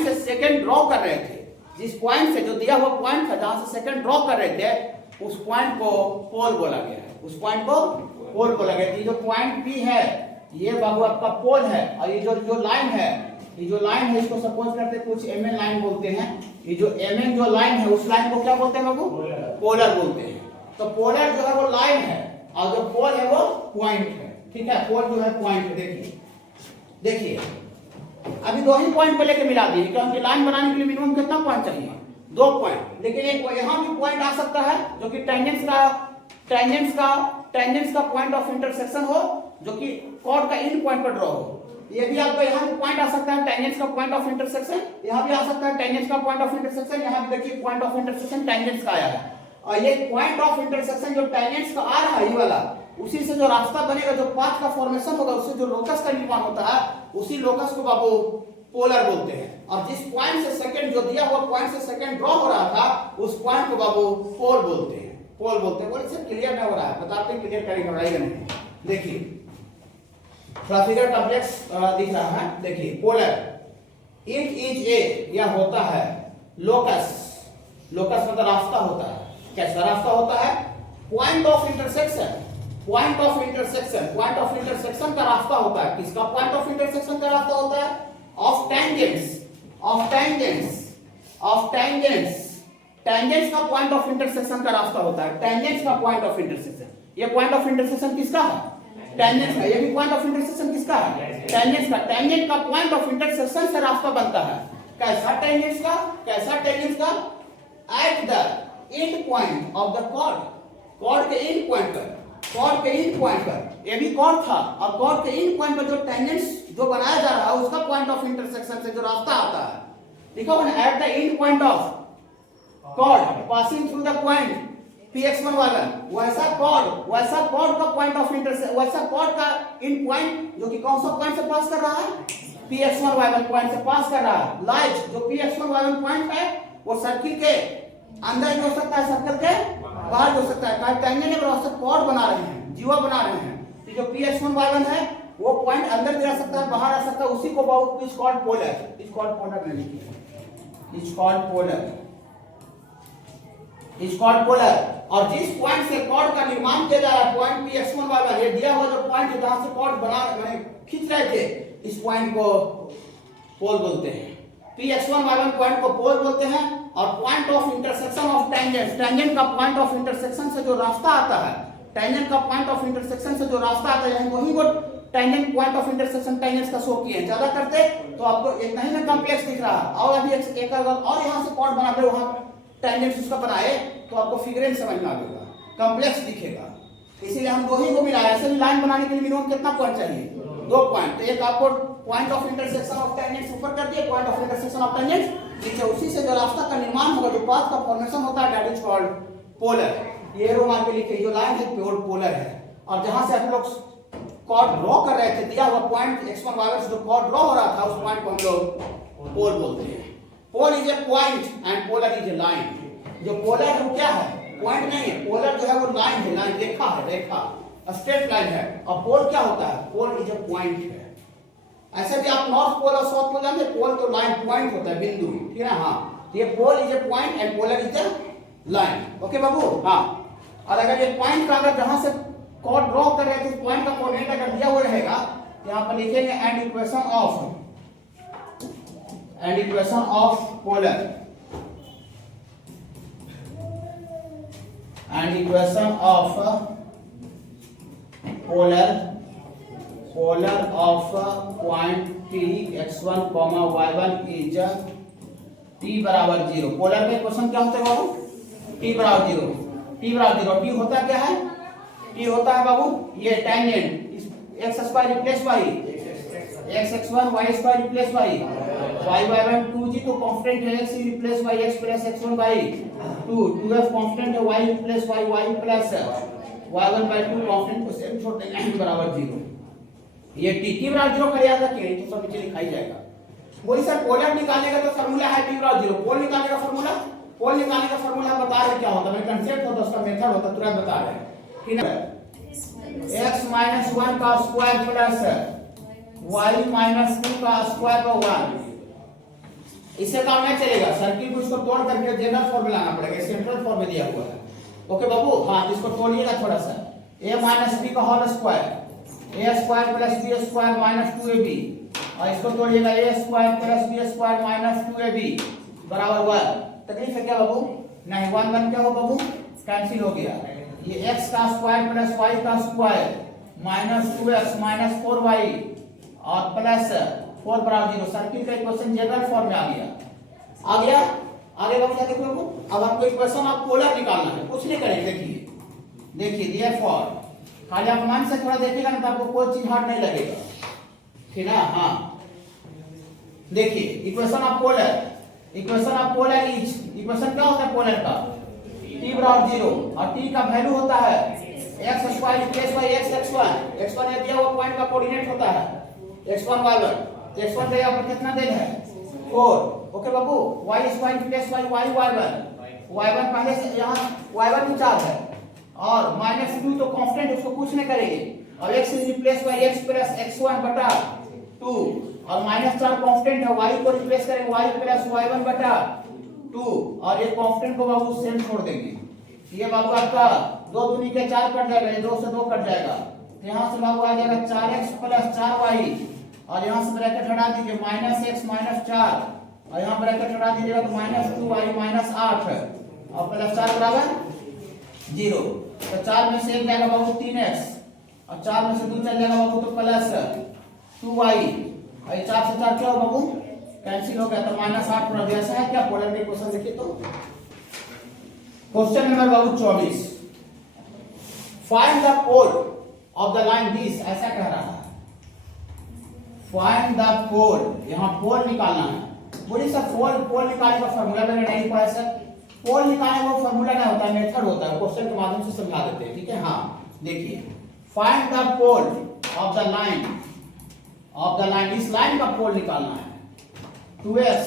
से सेकंड ड्रॉ कर रहे थे, जिस पॉइंट से जो दिया हुआ पॉइंट था जहां से सेकंड ड्रॉ कर रहे थे, उस पॉइंट को पोल बोला गया है, उस पॉइंट को पोल बोला गया। ये जो पॉइंट P है ये बाबू आपका पोल है, और ये जो लाइन है, ये जो लाइन है इसको सपोज करते कुछ MN लाइन बोलते हैं, ये जो MN जो लाइन है उस लाइन को क्या बोलते हैं बाबू? पोलर बोलते हैं। तो पोलर जो है वो लाइन है, और जो पोल है वो पॉइंट है, ठीक है। पोल जो है पॉइंट है। देखिए अभी 2 ही पॉइंट पे लेके मिला दिए, क्योंकि लाइन बनाने के लिए मिनिमम कितना पॉइंट चाहिए? 2 पॉइंट। लेकिन एक यहाँ भी पॉइंट आ सकता है जो कि टेंजेंट्स का पॉइंट ऑफ इंटरसेक्शन हो, जो कि कॉर्ड का इन पॉइंट पर ड्रॉ हो। ये भी आपका यहाँ भी पॉइंट आ सकता है, टेंजेंट्स का पॉइंट ऑफ इंटरसेक्शन, यहाँ भी आ सकता है टेंजेंट्स का पॉइंट ऑफ इंटरसेक्शन, यहाँ भी देखिए पॉइंट ऑफ इंटरसेक्शन टेंजेंट्स का आया है। और ये पॉइंट ऑफ इंटरसेक्शन जो टेंजेंट्स का आ रहा है ये वाला, उसी से जो रास्ता बनेगा, जो पाथ का फॉर्मेशन होगा, उससे जो लोकस का निर्माण होता है, उसी लोकस को बाबू पोलर बोलते हैं। और जिस पॉइंट से सेकंड जो दिया हुआ पॉइंट से सेकंड ड्रॉ हो रहा था, उस पॉइंट को बाबू पोल बोलते हैं, पोल बोलते हैं। बोले सर क्लियर नहीं हो रहा है, बताते हैं क्लियर करेंगे, घबराइएगा नहीं। देखिए थोड़ा फिगर कॉम्प्लेक्स दिख रहा है। देखिए पोलर, इट इज ए, यह होता है लोकस, लोकस मतलब रास्ता होता है। कैसा रास्ता होता है? Point of intersection, point of intersection का रास्ता होता है। किसका पॉइंट ऑफ इंटरसेक्शन का रास्ता होता है? ऑफ टेंजेंट्स टेंजेंट्स का पॉइंट ऑफ इंटरसेक्शन का रास्ता होता है, टेंजेंट्स का पॉइंट ऑफ इंटरसेक्शन। ये पॉइंट ऑफ इंटरसेक्शन किसका है? टेंजेंट का। ये भी पॉइंट ऑफ इंटरसेक्शन किसका है? टेंजेंट का। टेंजेंट का पॉइंट ऑफ इंटरसेक्शन से रास्ता बनता है। कैसा टेंजेंट का? कैसा टेंजेंट का? At the end point of the chord, chord के एंड पॉइंट पर, कॉर्ड के एंड पॉइंट पर, ये भी कॉर्ड था, और कॉर्ड के एंड पॉइंट पर जो टेंजेंट जो बनाया जा रहा है उसका पॉइंट ऑफ इंटरसेक्शन से जो रास्ता आता है, लिखा हुआ है eight the end point of cord passing through the point px1y1, वैसा कॉर्ड का पॉइंट ऑफ इंटरसेक्शन, वैसा कॉर्ड का एंड पॉइंट जो कि कौन सा पॉइंट से पास कर रहा है? px1y1 पॉइंट से पास कर रहा है। लाइट जो px1y1 पॉइंट है वो सर्किल के अंदर भी हो सकता है, सर्कल के बाहर भी हो सकता है। टेंजेंट और कॉर्ड बना रहे हैं, जीवा बना रहे हैं, तो जो px1y1 है वो पॉइंट अंदर भी रह सकता है, बाहर आ सकता है, उसी को बहुत is called polar, is called polar नहीं लिखिए, is called polar, is called polar. और जिस पॉइंट से कॉर्ड का निर्माण किया जा रहा है, पॉइंट px1y1, ये दिया हुआ जो पॉइंट है जहां से कॉर्ड बना मैंने खींच रहे थे, इस पॉइंट को पोल बोलते हैं। px1y1 पॉइंट को पोल बोलते हैं। और point of intersection of tangent, tangent का पॉइंट ऑफ इंटरसेक्शन से जो रास्ता आता है, टेंजेंट का पॉइंट ऑफ इंटरसेक्शन से जो रास्ता आता है, वही वो tangent point of intersection tangent का शो किए। ज्यादा करते तो आपको इतना ही ना कॉम्प्लेक्स दिख रहा है, और अभी एक अगर और यहां से कॉर्ड बनाते वहां टेंजेंट उसका बनाए तो आपको फिगरेंट समझ में आएगा, कॉम्प्लेक्स दिखेगा। इसीलिए हम दो ही को मिलाया। ऐसे भी लाइन बनाने के लिए मिनिमम कितना पॉइंट चाहिए? 2 पॉइंट। तो एक आपको point of intersection of tangent ऊपर कर दिए, point of intersection of tangent नीचे। उसी से जो रास्ता का निर्माण होगा, जो पाथ का फॉर्मेशन होता है, दैट इज कॉल्ड पोलर। ये एरो मार के लिखिए, जो लाइन है प्योर पोलर है। और जहां से आप लोग कॉर्ड ड्रॉ कर रहे थे, दिया हुआ पॉइंट x1y1 से जो कॉर्ड ड्रॉ हो रहा था, उस पॉइंट को हम लोग पोल बोलते हैं। Pole is a point and polar is a line. जो पोलर है वो क्या है? पॉइंट नहीं है। पोलर जो है वो लाइन है, लाइन रेखा है, रेखा स्ट्रेट लाइन है। और पोल क्या होता है? पोल इज ए पॉइंट है। ऐसे भी आप नॉर्थ पोल और साउथ पोल जानते हैं, पोल तो लाइन पॉइंट होता है, बिंदु, ठीक है। हाँ, ये pole is a point and polar is a line. Okay बाबू? हाँ। और अगर ये पॉइंट का अगर जहां से कॉर्ड ड्रॉ कर रहे हैं तो पॉइंट का कोऑर्डिनेट अगर दिया हुआ रहेगा, यहां पर लिखेंगे and equation of polar, and equation of polar of point t x1 y1 is t बराबर 0। पोलर में क्वेश्चन क्या होता है बाबू? t बराबर 0, t बराबर 0। t होता क्या है? t होता है बाबू ये tangent x square replace y, x1 y square replace y, y1 2g तो कांस्टेंट है, x replace y, x plus x1 by 2, 2f constant है, y plus y, y plus y1 by 2 constant को सेम छोड़ देंगे बराबर 0। ये t बराबर 0 कर याद रखिए, तो सब नीचे लिखा ही जाएगा। वही सर पोलर निकालने का तो फार्मूला है t बराबर 0। पोल निकालने का फार्मूला, पोल निकालने का फार्मूला बता रहे क्या होता है, कंसेप्ट होता है, उसका मेथड होता है, तुरंत बता रहे हैं, ठीक है। x माइनस 1 का स्क्वायर प्लस y माइनस 2 का स्क्वायर पर 1, इससे काम नहीं चलेगा। सर्किल को इसको तोड़ करके जनरल फॉर्म में लाना पड़ेगा, सेंट्रल फॉर्म में दिया हुआ है। ओके बाबू? हाँ, इसको तोड़िएगा थोड़ा सा। a माइनस b का whole square, a square plus b square minus 2ab, और इसको तोड़िएगा a square plus b square minus 2ab बराबर 1। तकलीफ है क्या बाबू? नहीं, 1 1 क्या हो बाबू? कैंसिल हो गया। ये x का स्क्वायर प्लस y का square minus 2x minus 4y और प्लस 4 बराबर 0। सर्किल का इक्वेशन जनरल फॉर्म में आ गया। आगे बाबू क्या देखो बाबू? अब हमको इक्वेशन ऑफ पोलर निकालना है, कुछ नहीं करेंगे। देखिए देयरफॉर, खाली आप मन से थोड़ा देखिएगा ना तो आपको कोई चीज हार्ड नहीं लगेगा, ठीक है। हाँ, देखिए equation of polar, equation of polar is, equation क्या होता है पोलर का? t बराबर 0, और t का वैल्यू होता है x square plus y x x1, x1 ये दिया हुआ पॉइंट का कोऑर्डिनेट होता है x1 y1, x1 का यहाँ पर कितना देन है? 4। ओके बाबू? y square plus y y1 पहले से यहाँ y1 इंचार्ज है, और माइनस 2 तो कांस्टेंट, उसको कुछ नहीं करेंगे। और x replace y x plus x1 बटा 2, और माइनस 4 कांस्टेंट है, y को रिप्लेस करेंगे y प्लस y1 बटा 2, और ये कांस्टेंट को बाबू सेम छोड़ देंगे। ये बाबू आपका 2 दूनी के 4 कट जाएगा, ये 2 से 2 कट जाएगा, यहाँ से बाबू आ जाएगा 4x प्लस 4y, और यहाँ से ब्रैकेट हटा दीजिए माइनस x माइनस 4, और यहाँ ब्रैकेट हटा दीजिएगा तो माइनस 2y माइनस 8 और प्लस 4 बराबर 0। तो 4 में से 1 जाएगा बाबू 3x और 4 में से 2 चल जाएगा बाबू तो प्लस 2y और 4 से 4 क्या हो बाबू कैंसिल हो गया तो -8 पड़ गया। ऐसा है क्या पोलर के क्वेश्चन देखिए तो क्वेश्चन नंबर बाबू 24 find the pole of the line this ऐसा कह रहा है फाइंड द पोल यहां पोल निकालना है। बोलिए सर पोल निकालने का फार्मूला मैंने नहीं पढ़ा सर। पोल निकालने का फार्मूला नहीं होता है मेथड होता है क्वेश्चन के माध्यम से समझा देते हैं ठीक है। हाँ देखिए find the pole of the line इस लाइन का पोल निकालना है 2x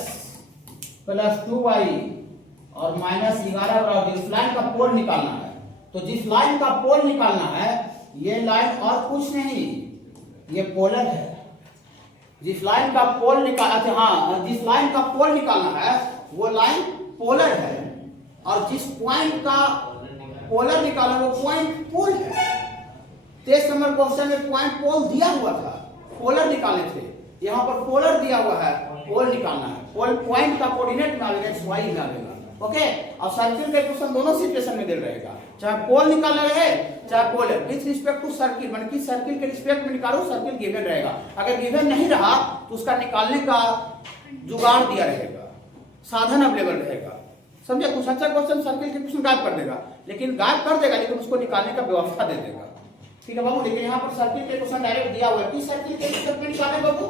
प्लस 2y और -11 बराबर इस लाइन का पोल निकालना है। तो जिस लाइन का पोल निकालना है ये लाइन और कुछ नहीं ये पोलर है। जिस लाइन का पोल जिस लाइन का पोल निकालना है वो लाइन पोलर है और जिस पॉइंट का पोलर निकालना वो पॉइंट पोल है। 23 नंबर क्वेश्चन में पॉइंट पोल दिया हुआ था पोलर निकालने थे यहाँ पर पोलर दिया हुआ है पोल निकालना है। पोल पॉइंट का कोऑर्डिनेट में आएगा x y में आएगा ओके। और सर्किल के क्वेश्चन दोनों सिचुएशन में दे रहेगा चाहे पोल निकालना रहे चाहे polar with respect to circle मतलब कि सर्किल के रिस्पेक्ट में निकालो सर्किल गिवन रहेगा। अगर गिवन नहीं रहा तो उसका निकालने का जुगाड़ दिया रहेगा साधन अवेलेबल रहेगा समझे। कुछ अच्छा क्वेश्चन सर्किल के क्वेश्चन गायब कर देगा लेकिन गायब कर देगा लेकिन उसको निकालने का व्यवस्था दे देगा ठीक है बाबू। लेकिन यहाँ पर सर्किल के क्वेश्चन डायरेक्ट दिया हुआ है कि सर्किल के रिस्पेक्ट में निकाले बाबू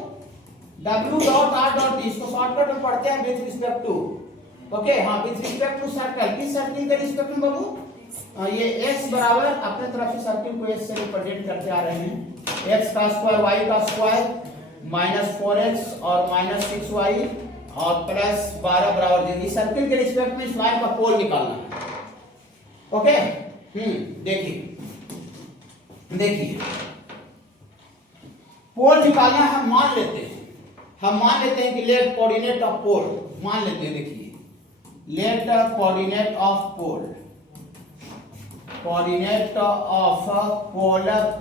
w.r.d इसको शॉर्टकट में पढ़ते हैं विथ रिस्पेक्ट टू ओके। हाँ विथ रिस्पेक्ट टू सर्कल किस सर्किल के रिस्पेक्ट में बाबू ये x बराबर अपने तरफ से सर्किल को s से रिप्रेजेंट करते आ रहे हैं x का स्क्वायर y का स्क्वायर -4x और -6y और प्लस 12 बराबर 0 इस सर्किल के रिस्पेक्ट में इस लाइन का पोल निकालना है ओके। देखिए पोल निकालना है हम मान लेते हैं कि लेट कोऑर्डिनेट ऑफ पोल मान लेते हैं। देखिए let coordinate of pole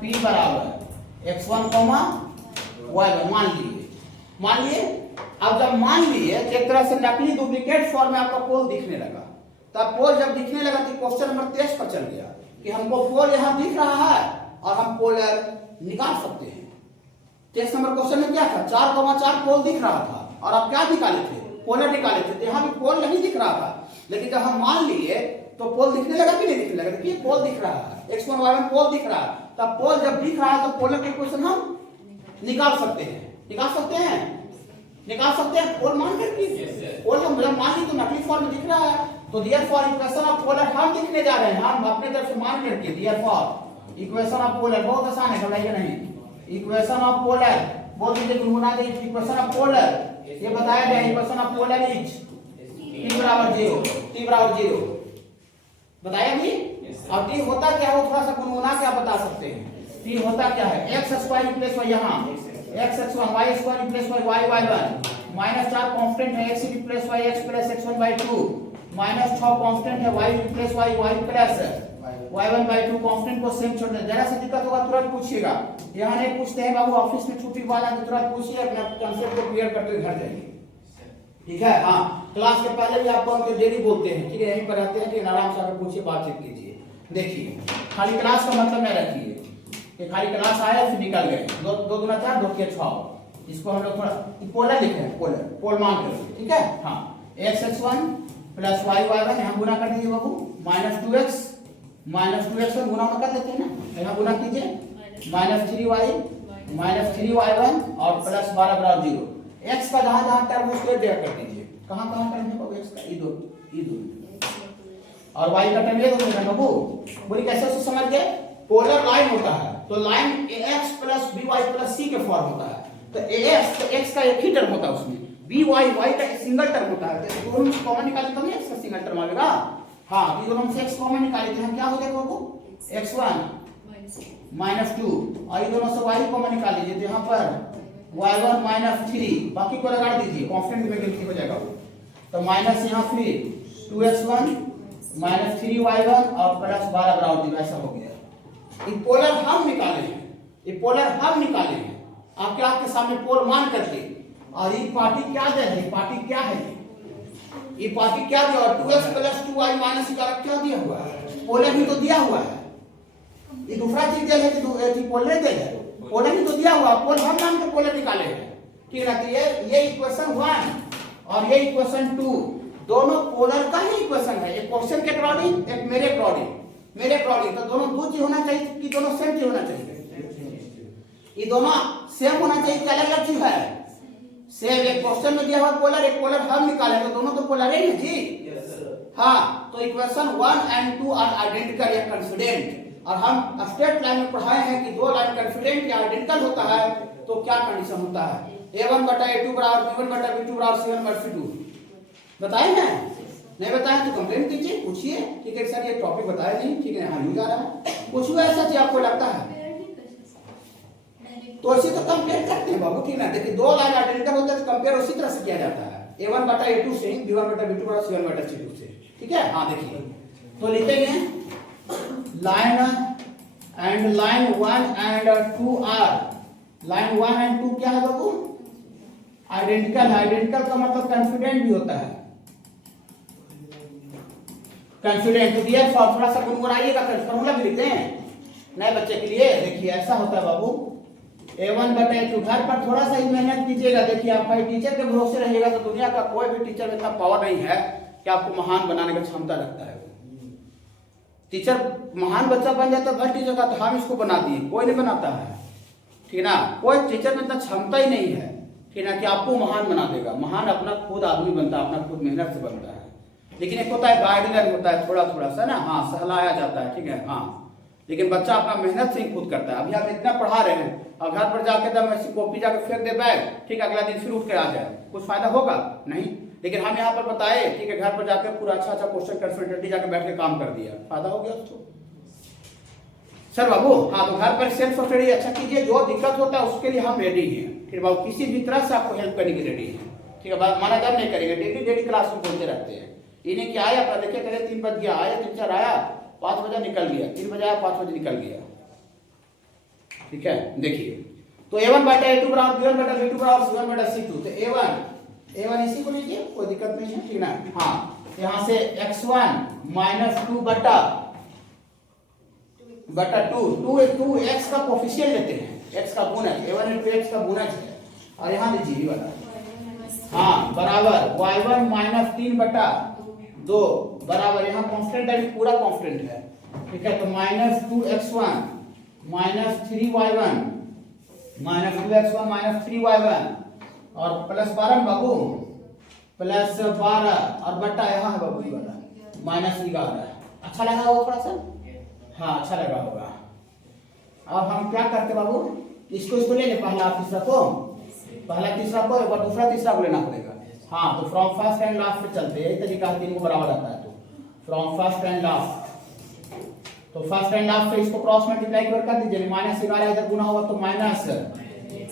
p बराबर x1, y1 मान लिए। अब जब मान लिए एक तरह से नकली डुप्लीकेट फॉर्म में आपका पोल दिखने लगा तब पोल जब दिखने लगा तो क्वेश्चन नंबर 23 पर चल गया कि हमको पोल यहाँ दिख रहा है और हम पोलर निकाल सकते हैं। 23 नंबर क्वेश्चन में क्या था 4,4 पोल दिख रहा था और आप क्या निकाले थे पोलर निकाले थे। यहाँ भी पोल नहीं दिख रहा था लेकिन जब हम मान लिए तो पोल दिखने लगा कि नहीं दिखने लगा। देखिए पोल दिख रहा है x1 y1 पोल दिख रहा है तब पोल जब दिख रहा है तो पोलर के क्वेश्चन हम निकाल सकते हैं पोल मान करके पोल हम जब मान ली तो नकली फॉर्म में दिख रहा है तो देयरफॉर इक्वेशन ऑफ पोलर हम लिखने जा रहे हैं हम अपने तरफ से मान करके देयरफॉर इक्वेशन ऑफ पोलर बहुत आसान है घबराइए नहीं। इक्वेशन ऑफ पोलर बोल दीजिए गुनगुना दीजिए इक्वेशन ऑफ पोलर ये बताया गया equation of polar is t बराबर 0 बताया भी। अब t होता क्या है थोड़ा सा गुनगुना के आप बता सकते हैं। t होता क्या है x स्क्वायर रिप्लेस y यहाँ x(x1) y square replace y y1 -4 constant है x replace y x plus x1/2 -6 constant है y replace y y plus y1/2 constant को सेम छोड़ दे। जरा सा दिक्कत होगा तुरंत पूछिएगा यहाँ नहीं पूछते हैं बाबू ऑफिस में छुट्टी वाला तो तुरंत पूछिए अपना कंसेप्ट को क्लियर करते घर जाइए ठीक है। हाँ क्लास के पहले भी आपको हमको देरी बोलते हैं ठीक है यहीं पर रहते हैं कि आराम से आकर पूछिए बातचीत कीजिए। देखिए खाली क्लास का मतलब नहीं रखिए कि खाली क्लास आया फिर निकल गए 2 दूना 4 2 के 6 इसको हम लोग थोड़ा पोलर लिखे हैं पोल मान कर ठीक है। हाँ x(x1) प्लस y(y1) यहाँ गुना कर दीजिए बाबू -2x गुना कर देते हैं ना यहाँ गुना कीजिए -3y और प्लस 12 बराबर 0 x का जहां टर्म है उसको डिवाइड कर दीजिए कहां टर्म है बाबू x का ई दो और y का टर्म ये होगा बाबू। बोली कैसे समझ गए पोलर लाइन होता है तो line ax plus by plus c के फॉर्म होता है तो ax तो x का एक ही टर्म होता है उसमें by y का एक सिंगल टर्म होता है तो दोनों में कॉमन निकालें तो x का सिंगल टर्म आएगा। हाँ ये दोनों से x कॉमन निकाले तो हम क्या हो जाएगा बाबू x1 -2 और ये दोनों से y कॉमन निकाल लीजिए तो यहाँ पर y1 -3 बाकी को लगा दीजिए कांस्टेंट में गिनती हो जाएगा तो माइनस यहाँ फिर 2x1 -3y1 और प्लस 12 बराबर 0 ऐसा हो गया। ये पोलर हम निकाले हैं आपके आपके सामने पोल मान करके और ये पार्टी क्या दे रही पार्टी क्या है ये पार्टी क्या दिया 2x + 2y - का क्या दिया हुआ है पोलर भी तो दिया हुआ है, ये दूसरा चीज दिया है कि पोलर दिया है, पोलर भी तो दिया हुआ, पोल हम नाम के पोलर निकाले हैं, ठीक है। तो ये इक्वेशन 1 और ये इक्वेशन 2 दोनों पोलर का ही इक्वेशन है। एक क्वेश्चन के अकॉर्डिंग, एक मेरे अकॉर्डिंग, तो दोनों दो चीज होना चाहिए कि दोनों सेम चीज होना चाहिए? ये दोनों सेम होना चाहिए कि अलग अलग चीज है? सेम। एक क्वेश्चन में दिया हुआ पोलर, एक पोलर हम निकाले, तो दोनों तो पोलर है जी। हाँ, तो इक्वेशन 1 और 2 आर आइडेंटिकल या कॉन्फिडेंट। और हम स्टेट लाइन में पढ़ाए हैं कि दो लाइन कॉन्फिडेंट या आइडेंटिकल होता है तो क्या कंडीशन होता है? a1 बटा a2 बराबर b1 बटा b2 बराबर c1 बटा c2। बताए हैं? नहीं बताए तो कंप्लेंट कीजिए, पूछिए, ठीक है सर ये टॉपिक बताया नहीं, ठीक है हाँ जा रहा है, कुछ भी ऐसा चीज आपको लगता है तो ऐसे तो कंपेयर करते हैं बाबू, ठीक है। देखिए दो लाइन आइडेंटिकल होता है तो कंपेयर उसी तरह से किया जाता है, a1 बटा a2 से, b1 बटा b2 बटा c1 बटा c2 से, ठीक है। हाँ देखिए तो लिखेंगे line and line 1 and 2 are, line 1 and 2 क्या है बाबू? आइडेंटिकल है। आइडेंटिकल का मतलब कॉन्फिडेंट भी होता है, कॉन्फिडेंट। तो दिया थोड़ा सा गुनगुनाइएगा, फॉर्मूला भी लिखते हैं नए बच्चे के लिए। देखिए ऐसा होता है बाबू, a1 बटा a2, घर पर थोड़ा सा ही मेहनत कीजिएगा। देखिए आप भाई टीचर के भरोसे रहिएगा तो दुनिया का कोई भी टीचर में इतना पावर नहीं है कि आपको महान बनाने का क्षमता रखता है। टीचर महान बच्चा बन जाता है, बस टीचर का तो हम इसको बना दिए, कोई नहीं बनाता है, ठीक ना। कोई टीचर में इतना क्षमता ही नहीं है, ठीक ना, कि आपको महान बना देगा। महान अपना खुद आदमी बनता है, अपना खुद मेहनत से बनता है। लेकिन एक होता है गाइडलाइन होता है, थोड़ा थोड़ा सा ना, हाँ सहलाया जाता है, ठीक है हाँ। लेकिन बच्चा अपना मेहनत से ही खुद करता है। अभी आप इतना पढ़ा रहे हैं और घर पर जाके दम ऐसी कॉपी जाके फेंक दे बैग, ठीक है, अगला दिन फिर उठ कर आ जाए, कुछ फायदा होगा नहीं। लेकिन हम यहाँ पर बताए, ठीक है, घर पर जाकर पूरा अच्छा क्वेश्चन कंसल्टेंटी जाके बैठ के काम कर दिया, फायदा हो गया उसको सर बाबू। हाँ तो घर पर सेल्फ स्टडी अच्छा कीजिए, जो दिक्कत होता है उसके लिए हम रेडी हैं, फिर बाबू किसी भी तरह से आपको हेल्प करने की रेडी है, ठीक है। बात माना जब नहीं करेंगे, डेली क्लास में बोलते रहते हैं, इन्हें क्या आया अपना देखिए, करे 3 बज गया आया, 3-4 आया, 5 बजे निकल गया, 3 बजे आया 5 बजे निकल गया, ठीक है। देखिए तो a1 बटा a2 बराबर b1 बटा b2 बराबर c1 बटा c2। तो a1 इसी को लीजिए, कोई दिक्कत नहीं है, ठीक ना। हाँ यहाँ से x1 माइनस 2 बटा 2 x का कोफिशिएंट लेते हैं, x का गुणज, a1 into x का गुणज है। और यहाँ लीजिए वाला, हाँ बराबर y1 माइनस 3 बटा 2 बराबर, यहाँ कॉन्स्टेंट है, पूरा कॉन्स्टेंट है, ठीक है। तो minus 2x1 minus 3y1 minus 2x1 minus 3y1 और प्लस 12 बाबू, प्लस 12 और बट्टा यहाँ है बाबू ये वाला माइनस 11। अच्छा लगा होगा थोड़ा सा? हाँ अच्छा लगा होगा। अब हम क्या करते बाबू, इसको ले ले, पहला तीसरा को, पहला तीसरा को, एक बार दूसरा तीसरा को लेना पड़ेगा। हाँ तो फ्रॉम फर्स्ट एंड लास्ट पे चलते हैं, यही तरीका तीन को बराबर आता है। तो फ्रॉम फर्स्ट एंड लास्ट, तो फर्स्ट एंड लास्ट पे इसको क्रॉस मल्टीप्लाई कर दीजिए, माइनस 11 इधर गुना होगा तो माइनस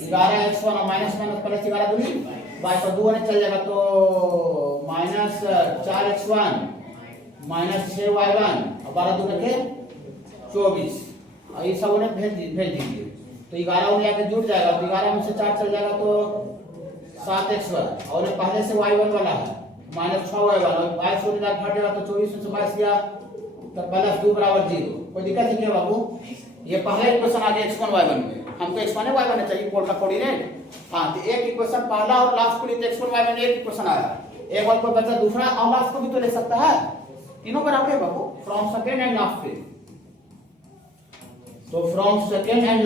11x1 और माइनस प्लस 11 दूनी 22 और 2 चल जाएगा तो माइनस 4x1 माइनस 6y1 और 12 दूनी के 24 और ये सब उन्हें भेज दीजिए। तो 11 उन्हें आके जुड़ जाएगा, तो 11 में से 4 चल जाएगा तो 7x1 और पहले से y1 वाला है माइनस 6y1 और 22 होने जाकर घट जाएगा तो 24 में से 22 गया तो प्लस 2 बराबर 0। कोई दिक्कत नहीं है बाबू, ये पहला इक्वेशन आ गया x1 y1 में, हमको x1 y1 चाहिए कोड का कोऑर्डिनेट। हां तो एक इक्वेशन पहला और लास्ट को लिए x1 y1 एक इक्वेशन आया, एक बार कोई बच्चा दूसरा और लास्ट को भी तो ले सकता है, तीनों बराबर है बाबू फ्रॉम सेकंड एंड लास्ट पे। तो फ्रॉम सेकंड एंड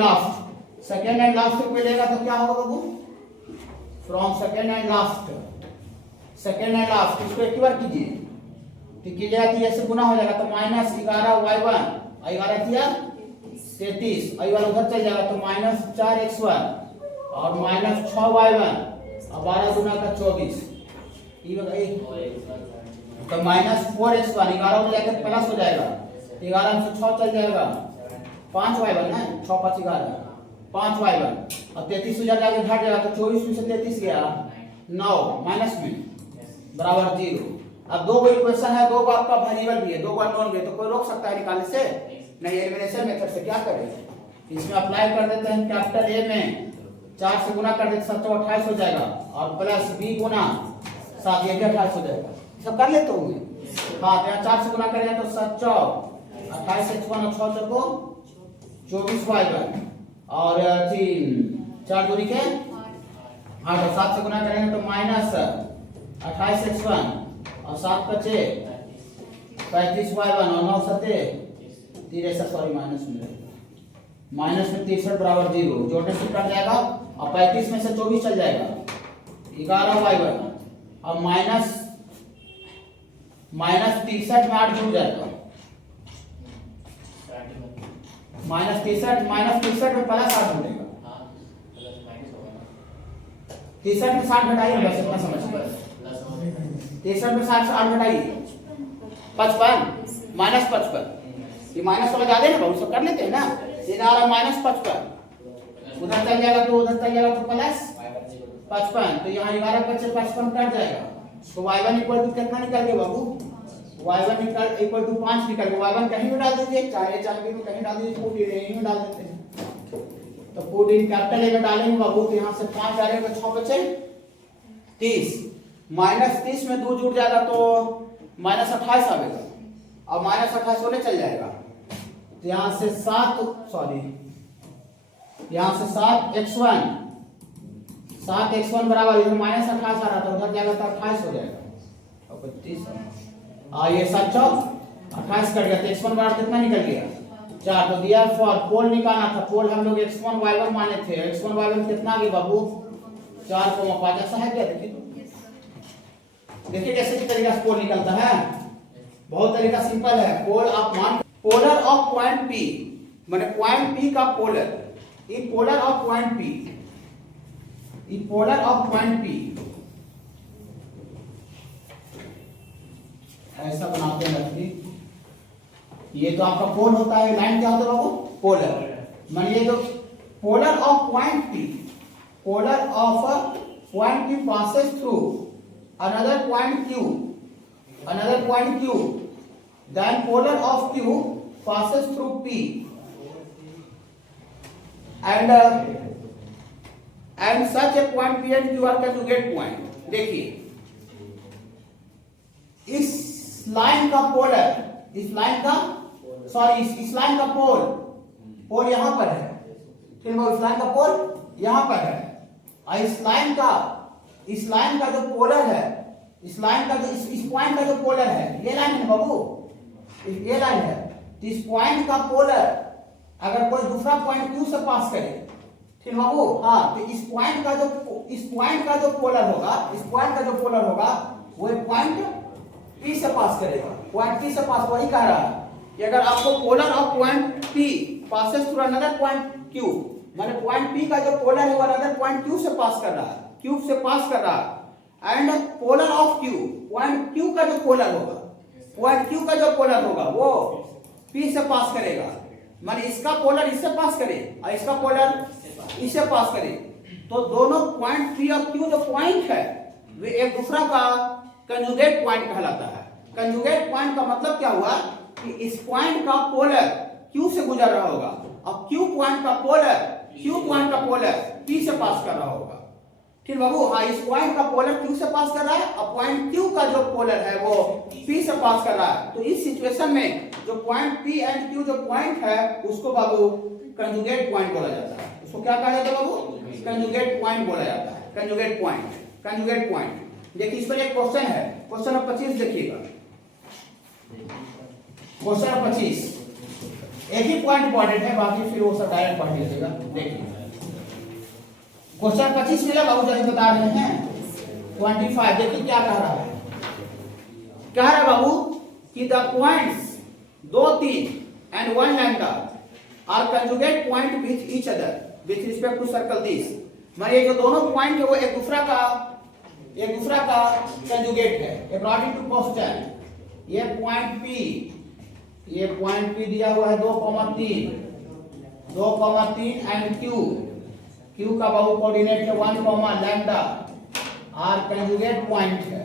लास्ट पे कोई लेगा तो क्या होगा बाबू, फ्रॉम सेकंड एंड लास्ट इसको एक बार कीजिए तो किया कि ऐसे गुना हो जाएगा तो माइनस 11y1 11 किया 33 और वाला उधर चल जाएगा तो माइनस 4x1 और माइनस 6y1 और 12 गुना का 24 तो माइनस 4x1 11 में जाकर प्लस हो जाएगा, 11 में से 6 चल जाएगा 5y1 ना, 6 5 11 5y1 और 33 से जाकर घट जाएगा तो 24 में से 33 गया 9 माइनस में बराबर 0। अब दो इक्वेशन है, दो को आपका वेरिएबल भी है, दो को अननोन भी है, तो कोई रोक सकता है निकालने से नहीं। एलिमिनेशन मेथड से क्या करें, इसमें अप्लाई कर देते हैं कैपिटल ए में 4 से गुना कर देते 7 28 हो जाएगा और प्लस b गुना 7 ये 28 हो जाएगा, सब कर लेते होंगे। हाँ तो यहाँ 4 से गुना करेंगे तो 7 28x1 और 6 चौको 24y1 और 4 दूरी के 8 और 7 से गुना करेंगे तो माइनस 28x1 और 7 बचे 35y1 और 9 सते 63 सॉरी माइनस में माइनस में 63 बराबर 0 जोड़ने से कट जाएगा और 35 में से 24 चल जाएगा 11y1 और माइनस 63 में 8 जुड़ जाएगा माइनस 63 में प्लस 8 जुड़ेगा 63 में 60 घटाइए बस इतना समझ 63 में 60 से 8 घटाइए 55 माइनस 55 ये माइनस वाला ज्यादा है ना बहुत सब कर लेते हैं ना ये आ रहा माइनस 55 उधर चल जाएगा तो उधर चल जाएगा तो प्लस 55 तो यहाँ 11 बच्चे 55 कट जाएगा तो y1 इक्वल टू कितना निकल गया बाबू y1 इक्वल टू 5 निकल गया y1 कहीं भी डाल दीजिए चाहे चाहे में कहीं डाल दीजिए पुट इन में डाल देते हैं तो पुट इन कैपिटल ए में डालेंगे बाबू तो यहाँ से 5 डालेंगे 6 बचे 30 माइनस 30 में 2 जुड़ जाएगा तो माइनस 28 आएगा और माइनस 28 होने चल जाएगा तो यहाँ से 7 सॉरी यहाँ से 7x1 बराबर इधर माइनस 28 आ रहा था उधर जाएगा तो 28 हो जाएगा और 25 ये 7 चौक 28 कट गया तो x1 बराबर कितना निकल गया 4 तो दिया फॉर पोल निकालना था पोल हम लोग x1 y1 माने थे x1 y1 कितना गया बाबू 4,5 ऐसा है क्या देखिए कैसे की तरीका से पोल निकलता है बहुत तरीका सिंपल है पोल आप मान पोलर ऑफ पॉइंट P माने पॉइंट P का पोलर ये पोलर ऑफ पॉइंट P ये पोलर ऑफ पॉइंट P ऐसा बनाते हैं रखिए ये तो आपका पोल होता है लाइन क्या होता है बाबू पोलर माने ये जो polar of point P polar of point P passes through another point Q then polar of Q passes through P and such a point P and Q are conjugate point देखिए इस लाइन का पोलर इस लाइन का पोल यहां पर है फिर वो इस लाइन का पोल यहां पर है और इस लाइन का जो पोलर है इस पॉइंट का जो पोलर है ये लाइन है बाबू ये लाइन है तो इस पॉइंट का पोलर अगर कोई दूसरा पॉइंट Q से पास करे ठीक बाबू हाँ तो इस पॉइंट का जो पोलर होगा वो पॉइंट P से पास करेगा पॉइंट P से पास वही कह रहा है कि अगर आपको polar of point P passes through another point Q माने पॉइंट P का जो पोलर है वो अनदर पॉइंट Q से पास कर रहा है Q से पास कर रहा है and polar of Q point Q का जो पोलर होगा वो P से पास करेगा माने इसका पोलर इससे पास करे और इसका पोलर इससे पास करे तो दोनों पॉइंट P और Q जो पॉइंट है वे एक दूसरा का कंजुगेट पॉइंट कहलाता है कंजुगेट पॉइंट का मतलब क्या हुआ कि इस पॉइंट का पोलर Q से गुजर रहा होगा और Q पॉइंट का पोलर P से पास कर रहा होगा ठीक बाबू हाँ इस पॉइंट का पोलर Q से पास कर रहा है और पॉइंट Q का जो पोलर है वो P से पास कर रहा है तो इस सिचुएशन में जो पॉइंट P एंड Q जो पॉइंट है उसको बाबू कंजुगेट पॉइंट बोला जाता है उसको क्या कहा जाता है बाबू कंजुगेट पॉइंट बोला जाता है कंजुगेट पॉइंट देखिए इस पर एक क्वेश्चन है क्वेश्चन नंबर 25 देखिएगा क्वेश्चन नंबर 25 एक ही पॉइंट इंपॉर्टेंट है बाकी फिर वो सब डायरेक्ट पढ़ लीजिएगा देखिए क्वेश्चन 25 मिला बाबू जल्दी बता रहे हैं 25 देखिए क्या कह रहा है बाबू कि the points 2 3 and 1 lambda are conjugate point with each other with respect to circle this माने ये जो दोनों पॉइंट है वो एक दूसरा का कंजुगेट है अकॉर्डिंग टू क्वेश्चन ये पॉइंट P दिया हुआ है 2,3 एंड Q का बाबू कोऑर्डिनेट है 1, लैम्डा आर कंजुगेट पॉइंट है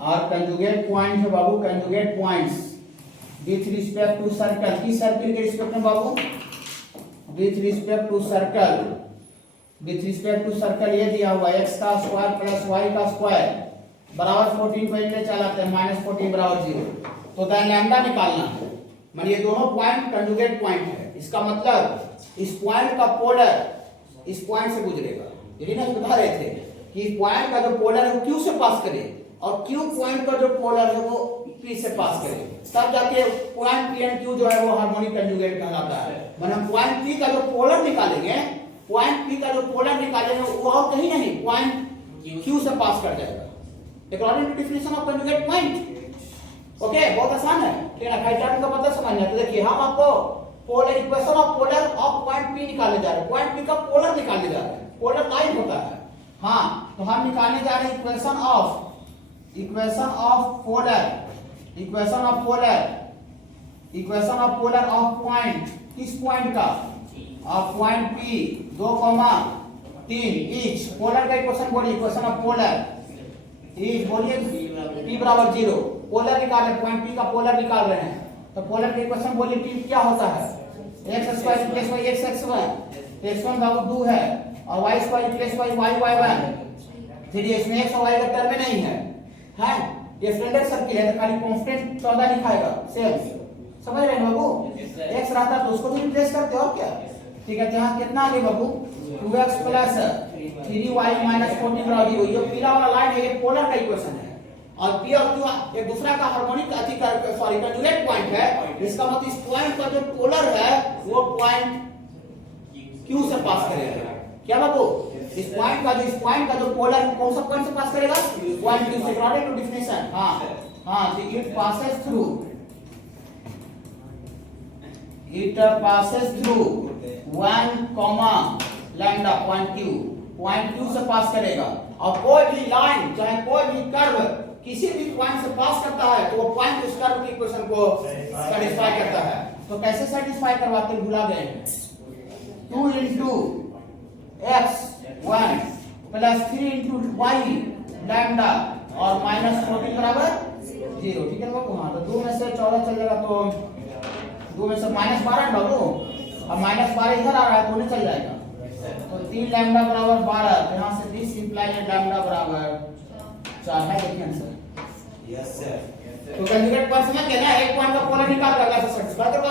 आर कंजुगेट पॉइंट है बाबू conjugate points with respect to circle किस सर्कल के रिस्पेक्ट में बाबू with respect to circle with respect to circle ये दिया हुआ x का स्क्वायर प्लस y का स्क्वायर बराबर 14 को इनके चलाते हैं -14 बराबर 0। तो देन लैम्डा निकालना है, माने ये दोनों पॉइंट कंजुगेट पॉइंट है। इसका मतलब इस पॉइंट का पोलर इस पॉइंट से गुजरेगा। यही ना बता रहे थे कि इस पॉइंट का जो पोलर है वो Q से पास करे और Q पॉइंट का जो पोलर है वो P से पास करे, तब जाके पॉइंट P एंड Q जो है वो हार्मोनिक कंजुगेट कहलाता है। माने हम पॉइंट P का जो पोलर निकालेंगे, पॉइंट P का जो पोलर निकालेंगे वो और कहीं नहीं पॉइंट Q से पास कर जाएगा according to definition of conjugate point. Okay, बहुत आसान है। ठीक है, हाइड्रोजन का मतलब समझना। तो देखिए हम आपको polar equation of polar of point P निकालने जा रहे हैं, पॉइंट P का पोलर निकालने जा रहे हैं। पोलर लाइन होता है, हाँ, तो हम निकालने जा रहे हैं equation of polar of point, किस पॉइंट का, of point P 2,3 each. Polar का इक्वेशन बोलिए, इक्वेशन ऑफ पोलर ईच बोलिए P बराबर 0। पोलर निकाल रहे हैं, पॉइंट P का पोलर निकाल रहे हैं, तो पोलर का इक्वेशन बोलिए P क्या होता है, x square plus y x1 x1 का 2 है और y square plus y y1। फिर इसमें x और y का टर्म में नहीं है, हैं? ये स्टैंडर्ड सर्किल है तो खाली कांस्टेंट 14 लिखाएगा सेम। समझ रहे हैं बाबू? x रहता तो उसको भी रिप्लेस करते और क्या। ठीक है, यहाँ कितना आ गया बाबू, 2x प्लस 3y माइनस 14 बराबर 0। ये पीला वाला लाइन है, ये पोलर का इक्वेशन है और P और Q एक दूसरा का हार्मोनिक कंजुगेट पॉइंट है। इसका मतलब इस पॉइंट का जो पोलर है वो पॉइंट Q से पास करेगा। क्या बाबू, इस पॉइंट का जो पोलर कौन सा पॉइंट से पास करेगा, पॉइंट Q से। अकॉर्डिंग टू डेफिनेशन, हाँ, it passes through 1, lambda point Q से पास करेगा। और कोई भी लाइन चाहे कोई भी कर्व किसी भी पॉइंट से पास करता है तो वो पॉइंट उस कर्व की इक्वेशन को सैटिस्फाई करता है। तो कैसे सैटिस्फाई करवाते हैं, भुला गए। 2 into x1 plus 3 into y lambda और -14 बराबर 0। ठीक है बाबू, हाँ, तो 2 में से 14 चल जाएगा तो 2 में से -12 बाबू, अब -12 इधर आ रहा है तो उन्हें चल जाएगा। तो 3 लैम्डा बराबर 12, यहाँ से दिस इंप्लाई है लैम्डा बराबर 4 है। देखिए आंसर। Yes sir. तो कंजुगेट पॉइंट समझ गए ना, एक पॉइंट का पोलर निकाल कर ऐसा सैटिस्फाई करवा